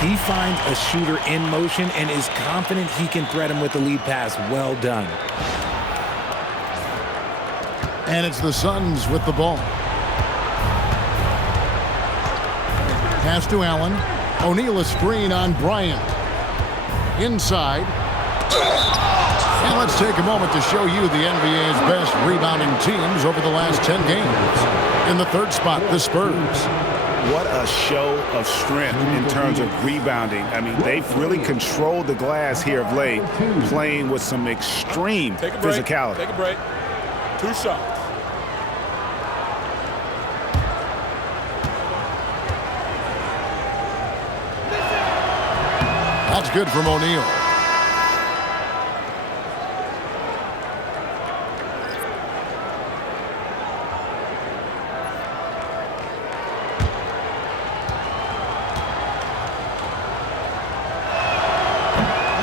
He finds a shooter in motion and is confident he can thread him with the lead pass. Well done. And it's the Suns with the ball. Pass to Allen. O'Neal a screen on Bryant. Inside. And let's take a moment to show you the NBA's best rebounding teams over the last 10 games. In the third spot, the Spurs. What a show of strength in terms of rebounding. I mean, they've really controlled the glass here of late, playing with some extreme physicality. Take a break. 2 shots. That's good from O'Neal.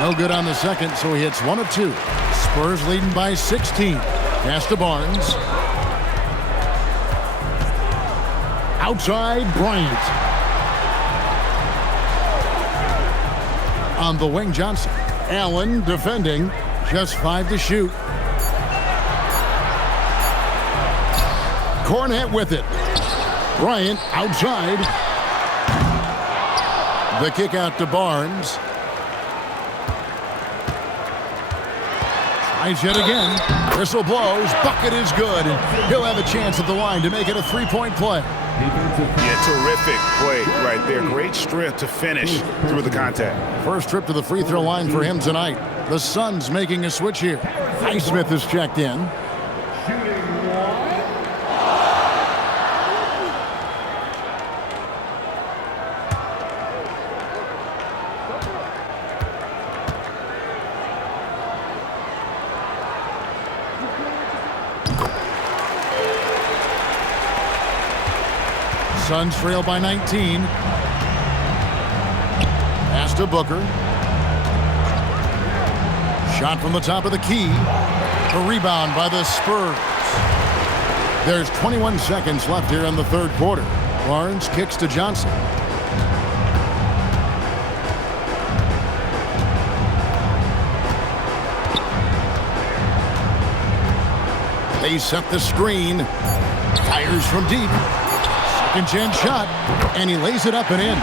No good on the second, so he hits 1 of 2. Spurs leading by 16. Pass to Barnes. Outside, Bryant. On the wing, Johnson. Allen defending. Just 5 to shoot. Cornette with it. Bryant outside. The kick out to Barnes. Tries yet again. Whistle blows. Bucket is good. And he'll have a chance at the line to make it a three-point play. Yeah, terrific play right there. Great strength to finish through the contact. First trip to the free throw line for him tonight. The Suns making a switch here. Highsmith is checked in. Suns trail by 19. Pass to Booker. Shot from the top of the key. A rebound by the Spurs. There's 21 seconds left here in the third quarter. Barnes kicks to Johnson. They set the screen. Fires from deep. Second chance shot, and he lays it up and in.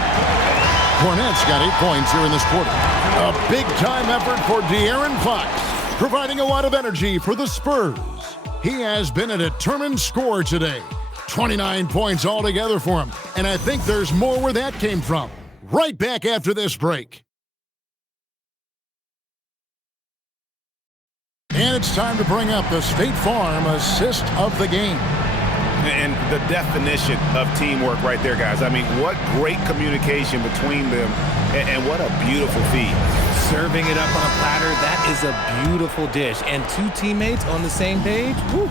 Cornette's got 8 points here in this quarter. A big-time effort for De'Aaron Fox, providing a lot of energy for the Spurs. He has been a determined scorer today. 29 points altogether for him, and I think there's more where that came from. Right back after this break. And it's time to bring up the State Farm assist of the game. And the definition of teamwork right there, guys. I mean, what great communication between them, and what a beautiful feed. Serving it up on a platter, that is a beautiful dish. And two teammates on the same page, woo.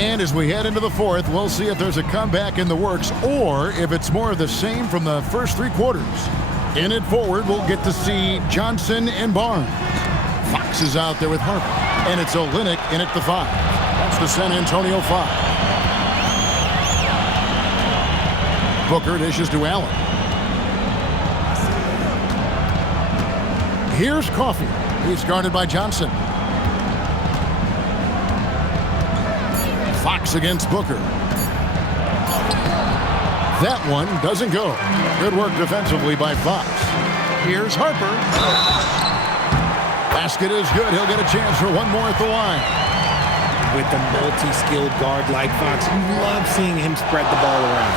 And as we head into the fourth, we'll see if there's a comeback in the works or if it's more of the same from the first three quarters. In it forward, we'll get to see Johnson and Barnes. Fox is out there with Harper, and it's Olynyk in at the 5. That's the San Antonio 5. Booker dishes to Allen. Here's Coffey. He's guarded by Johnson. Fox against Booker. That one doesn't go. Good work defensively by Fox. Here's Harper. Basket is good. He'll get a chance for one more at the line. With the multi-skilled guard like Fox, you love seeing him spread the ball around.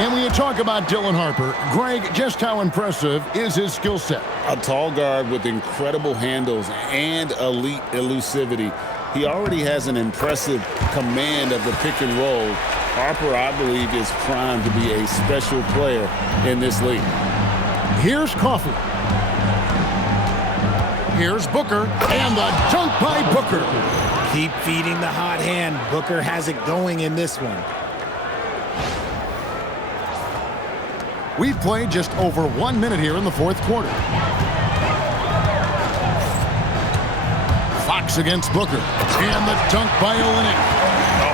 And when you talk about Dylan Harper, Greg, just how impressive is his skill set? A tall guard with incredible handles and elite elusivity. He already has an impressive command of the pick and roll. Harper, I believe, is primed to be a special player in this league. Here's Coffey. Here's Booker, and the dunk by Booker. Keep feeding the hot hand. Booker has it going in this one. We've played just over 1 minute here in the fourth quarter. Fox against Booker, and the dunk by Olynyk.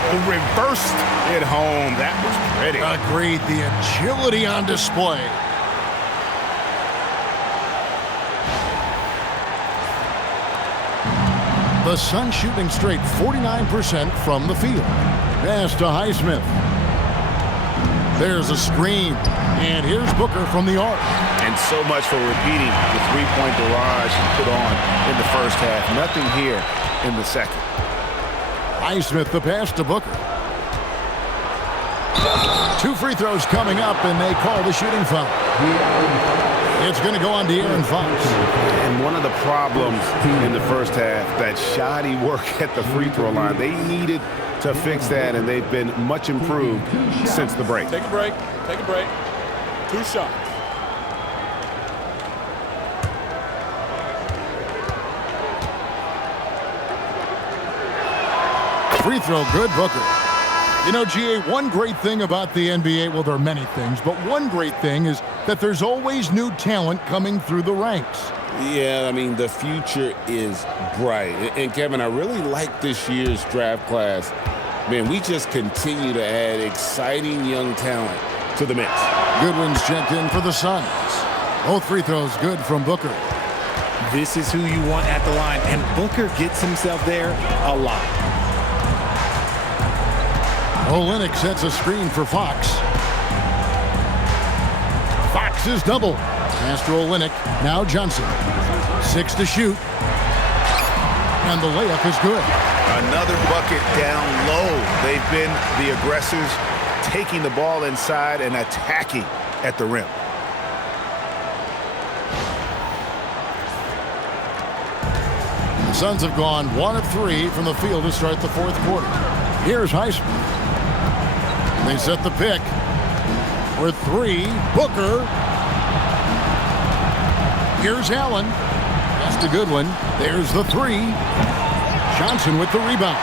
Oh, reversed it home. That was pretty. Agreed. The agility on display. The Suns shooting straight 49% from the field. Pass to Highsmith. There's a screen. And here's Booker from the arc. And so much for repeating the three-point barrage he put on in the first half. Nothing here in the second. Highsmith the pass to Booker. 2 free throws coming up, and they call the shooting foul. It's going to go on De'Aaron Fox. And one of the problems in the first half, that shoddy work at the free throw line. They needed to fix that, and they've been much improved since the break. Take a break. Take a break. 2 shots. Free throw good, Booker. You know, GA, one great thing about the NBA, well, there are many things, but one great thing is that there's always new talent coming through the ranks. Yeah, I mean, the future is bright. And, Kevin, I really like this year's draft class. Man, we just continue to add exciting young talent to the mix. Goodwin's checked in for the Suns. Both free throws good from Booker. This is who you want at the line, and Booker gets himself there a lot. Olynyk sets a screen for Fox. Fox is double. Pass to Olynyk. Now Johnson. 6 to shoot. And the layup is good. Another bucket down low. They've been the aggressors, taking the ball inside and attacking at the rim. The Suns have gone 1 of 3 from the field to start the fourth quarter. Here's Heisman. They set the pick for 3. Booker. Here's Allen. That's a good one. There's the 3. Johnson with the rebound.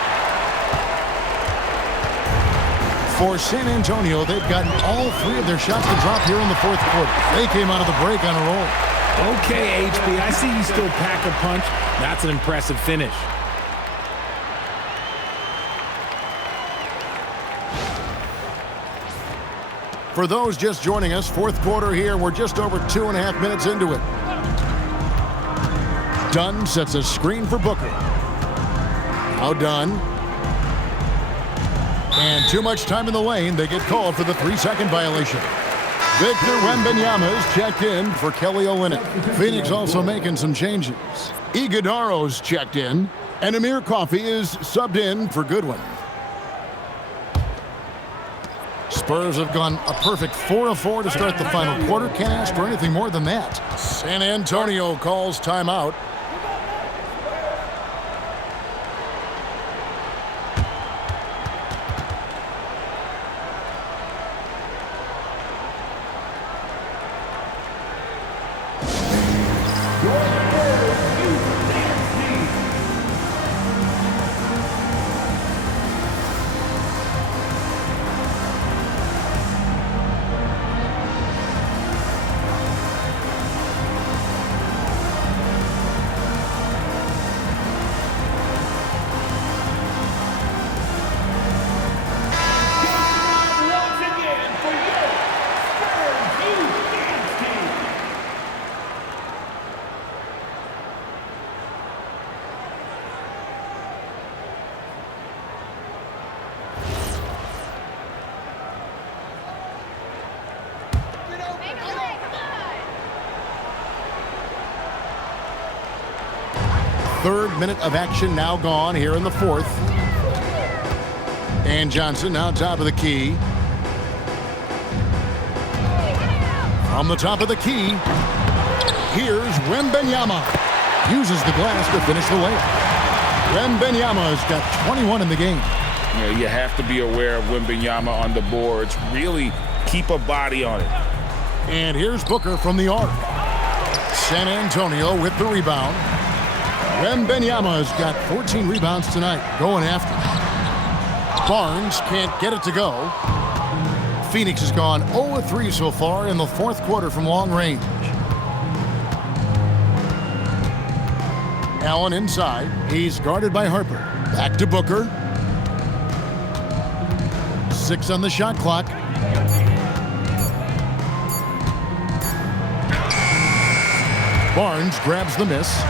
For San Antonio, they've gotten all 3 of their shots to drop here in the fourth quarter. They came out of the break on a roll. Okay, HB, I see you still pack a punch. That's an impressive finish. For those just joining us, fourth quarter here. We're just over 2.5 minutes into it. Dunn sets a screen for Booker. Now Dunn. And too much time in the lane. They get called for the 3-second violation. Victor Wembanyama is checked in for Kelly Olynyk. Phoenix also making some changes. Iguodaro's checked in. And Amir Coffey is subbed in for Goodwin. Spurs have gone a perfect 4 of 4 to start the final quarter. Can't ask for anything more than that. San Antonio calls timeout. Third minute of action now gone here in the fourth. And Johnson now top of the key. From the top of the key, here's Wembanyama. Uses the glass to finish the layup. Wembanyama has got 21 in the game. Yeah, you have to be aware of Wembanyama on the boards. Really keep a body on it. And here's Booker from the arc. San Antonio with the rebound. Wembanyama has got 14 rebounds tonight, going after. Barnes can't get it to go. Phoenix has gone 0-3 so far in the fourth quarter from long range. Allen inside. He's guarded by Harper. Back to Booker. 6 on the shot clock. Barnes grabs the miss.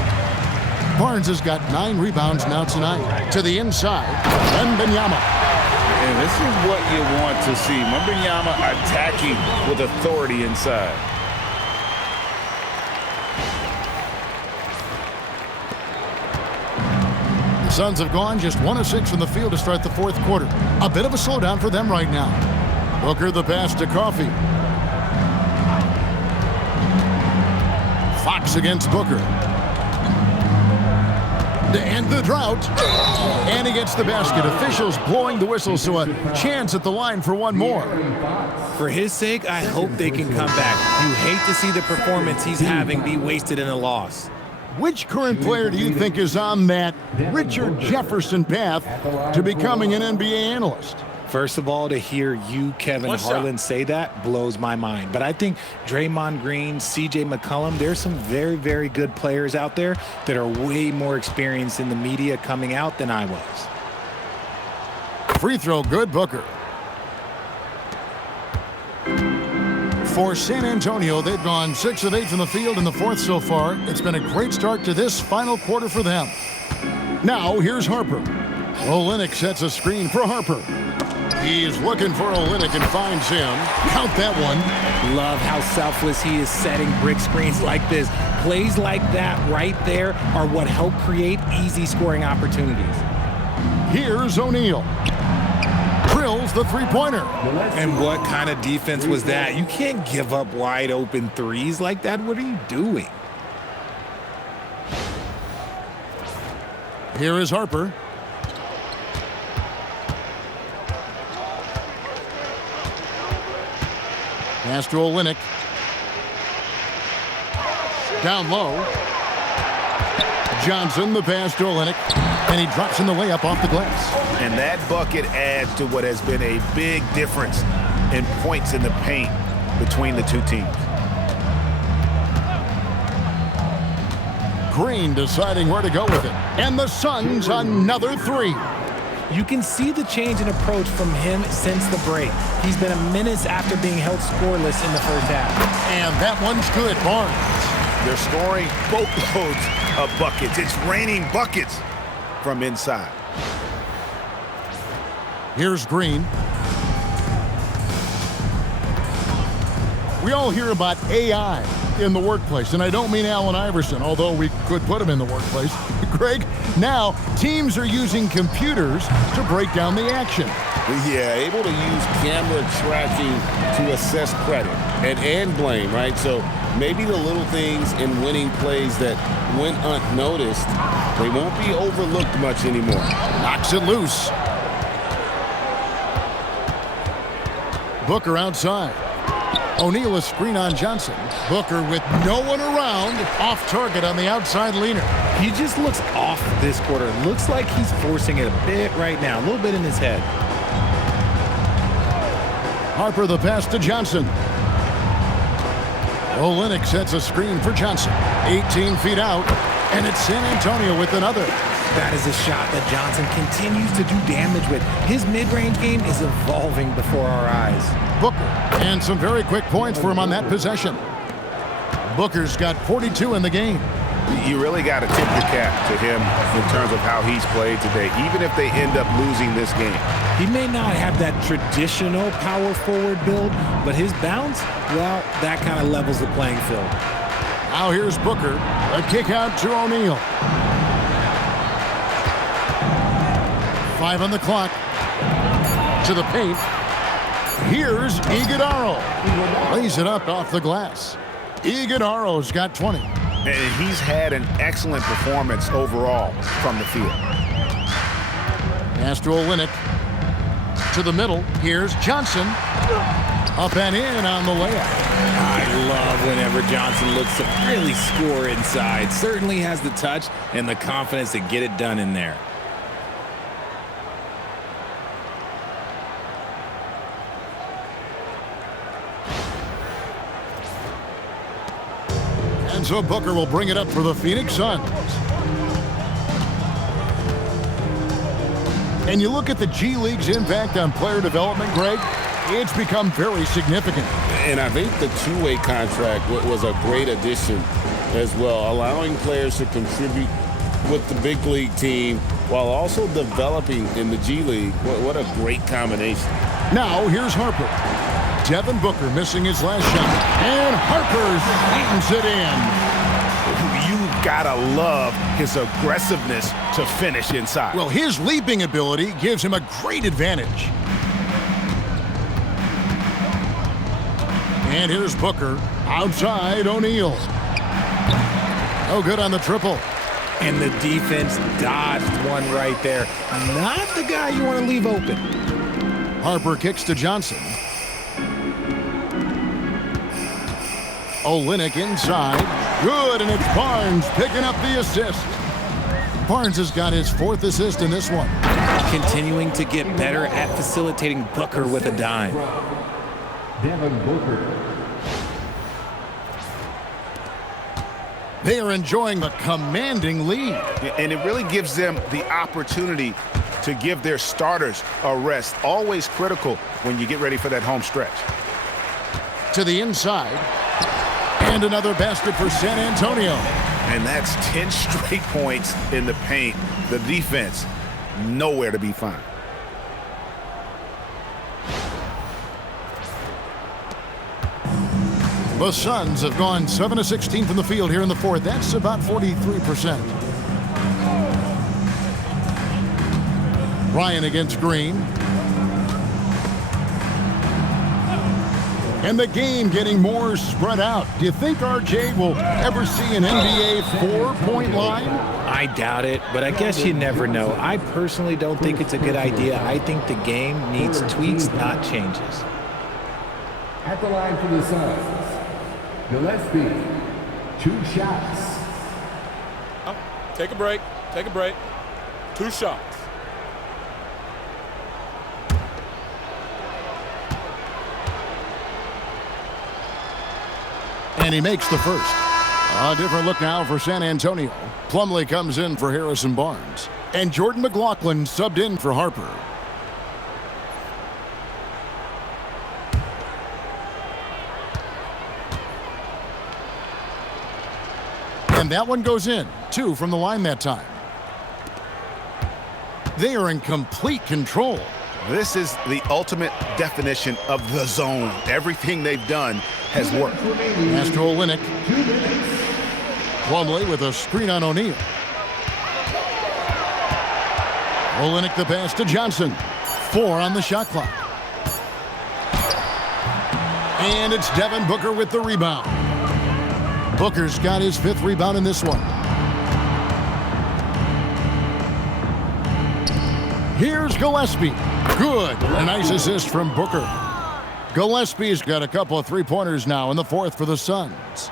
Barnes has got 9 rebounds now tonight. To the inside, Wembanyama. And this is what you want to see. Wembanyama attacking with authority inside. The Suns have gone just 1 of 6 from the field to start the fourth quarter. A bit of a slowdown for them right now. Booker the pass to Coffey. Fox against Booker. To end the drought. And he gets the basket. Officials blowing the whistle, so a chance at the line for one more. For his sake, I hope they can come back. You hate to see the performance he's having be wasted in a loss. Which current player do you think is on that Richard Jefferson path to becoming an NBA analyst? First of all, to hear you, Kevin Harlan, say that blows my mind. But I think Draymond Green, CJ McCollum, there's some very, very good players out there that are way more experienced in the media coming out than I was. Free throw good, Booker. For San Antonio, they've gone 6 of 8 from the field in the fourth so far. It's been a great start to this final quarter for them. Now, here's Harper. Olynyk sets a screen for Harper. He's looking for Olynyk and finds him. Count that one. Love how selfless he is setting brick screens like this. Plays like that right there are what help create easy scoring opportunities. Here's O'Neal. Drills the three-pointer. And what kind of defense was that? You can't give up wide open threes like that. What are you doing? Here is Harper. Pass to Olynyk. Down low. Johnson, the pass to Olynyk. And he drops in the layup off the glass. And that bucket adds to what has been a big difference in points in the paint between the two teams. Green deciding where to go with it. And the Suns another three. You can see the change in approach from him since the break. He's been a menace after being held scoreless in the first half. And that one's good, Barnes. They're scoring boatloads of buckets. It's raining buckets from inside. Here's Green. We all hear about AI in the workplace, and I don't mean Allen Iverson, although we could put him in the workplace. Greg, now teams are using computers to break down the action. Yeah, able to use camera tracking to assess credit and blame, right? So maybe the little things in winning plays that went unnoticed, they won't be overlooked much anymore. Knocks it loose. Booker outside. O'Neal a screen on Johnson. Booker with no one around, off target on the outside leaner. He just looks off this quarter. Looks like he's forcing it a bit right now, a little bit in his head. Harper the pass to Johnson. Olynyk sets a screen for Johnson. 18 feet out, and it's San Antonio with another. That is a shot that Johnson continues to do damage with. His mid-range game is evolving before our eyes. Booker, and some very quick points for him on that possession. Booker's got 42 in the game. You really got to tip your cap to him in terms of how he's played today, even if they end up losing this game. He may not have that traditional power forward build, but his bounce, well, that kind of levels the playing field. Now here's Booker, a kick out to O'Neal. 5 on the clock. To the paint. Here's Iguodala. Lays it up off the glass. Iguodala's got 20. And he's had an excellent performance overall from the field. Pass to Olynyk. To the middle. Here's Johnson. Up and in on the layup. I love whenever Johnson looks to really score inside. Certainly has the touch and the confidence to get it done in there. And so Booker will bring it up for the Phoenix Suns. And you look at the G League's impact on player development, Greg, it's become very significant. And I think the two-way contract was a great addition as well, allowing players to contribute with the big league team while also developing in the G League. What a great combination. Now here's Harper. Devin Booker missing his last shot. And Harper slams it in. You gotta love his aggressiveness to finish inside. Well, his leaping ability gives him a great advantage. And here's Booker. Outside, O'Neal. No good on the triple. And the defense dodged one right there. Not the guy you want to leave open. Harper kicks to Johnson. Olynyk inside. Good, and it's Barnes picking up the assist. Barnes has got his 4th assist in this one. Continuing to get better at facilitating Booker with a dime. Devin Booker. They are enjoying a commanding lead. And it really gives them the opportunity to give their starters a rest. Always critical when you get ready for that home stretch. To the inside. And another basket for San Antonio. And that's 10 straight points in the paint. The defense, nowhere to be found. The Suns have gone 7 of 16 from the field here in the fourth. That's about 43%. Ryan against Green. And the game getting more spread out. Do you think RJ will ever see an NBA 4-point line? I doubt it, but I guess you never know. I personally don't think it's a good idea. I think the game needs tweaks, not changes. At the line for the Suns, Gillespie, 2 shots. Take a break. Take a break. 2 shots. And he makes the first. A different look now for San Antonio. Plumlee comes in for Harrison Barnes. And Jordan McLaughlin subbed in for Harper. And that one goes in. 2 from the line that time. They are in complete control. This is the ultimate definition of the zone. Everything they've done has worked. Pass to Olynyk. Plumlee with a screen on O'Neal. Olynyk the pass to Johnson. 4 on the shot clock. And it's Devin Booker with the rebound. Booker's got his 5th rebound in this one. Here's Gillespie. Good. A nice assist from Booker. Gillespie's got a couple of 3-pointers now in the fourth for the Suns.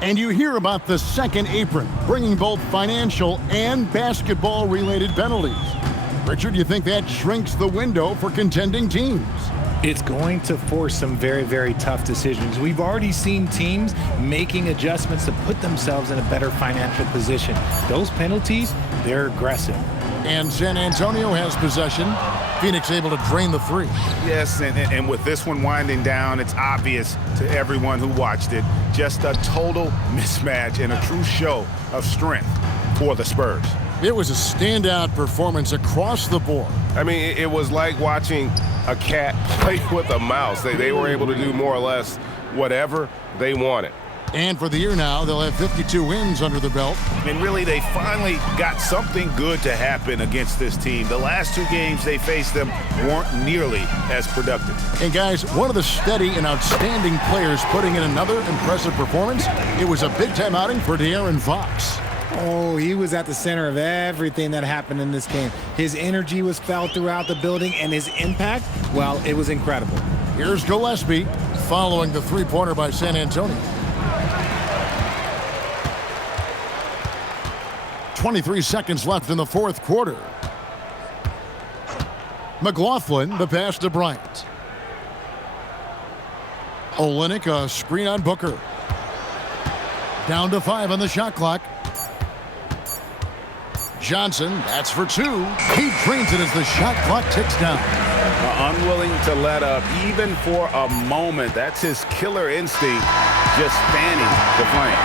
And you hear about the second apron, bringing both financial and basketball-related penalties. Richard, do you think that shrinks the window for contending teams? It's going to force some very, very tough decisions. We've already seen teams making adjustments to put themselves in a better financial position. Those penalties, they're aggressive. And San Antonio has possession. Phoenix able to drain the 3. Yes, and with this one winding down, it's obvious to everyone who watched it. Just a total mismatch and a true show of strength for the Spurs. It was a standout performance across the board. I mean, it was like watching a cat play with a mouse. They were able to do more or less whatever they wanted. And for the year now, they'll have 52 wins under their belt. And really, they finally got something good to happen against this team. The last 2 games they faced them weren't nearly as productive. And guys, one of the steady and outstanding players putting in another impressive performance, it was a big-time outing for De'Aaron Fox. Oh, he was at the center of everything that happened in this game. His energy was felt throughout the building, and his impact, well, it was incredible. Here's Gillespie following the 3-pointer by San Antonio. 23 seconds left in the fourth quarter. McLaughlin, the pass to Bryant. Olynyk, a screen on Booker. Down to 5 on the shot clock. Johnson, that's for 2. He drains it as the shot clock ticks down. Unwilling to let up even for a moment. That's his killer instinct, just fanning the flame.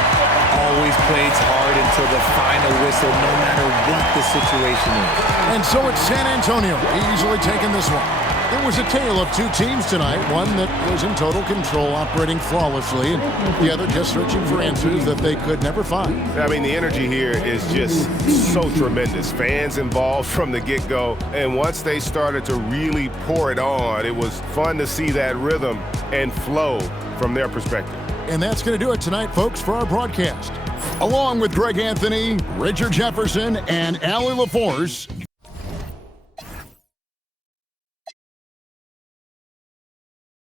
Always plays hard until the final whistle, no matter what the situation is. And so it's San Antonio easily taking this one. It was a tale of 2 teams tonight, one that was in total control, operating flawlessly, and the other just searching for answers that they could never find. I mean, the energy here is just so tremendous. Fans involved from the get-go, and once they started to really pour it on, it was fun to see that rhythm and flow from their perspective. And that's going to do it tonight, folks, for our broadcast. Along with Greg Anthony, Richard Jefferson, and Allie LaForce,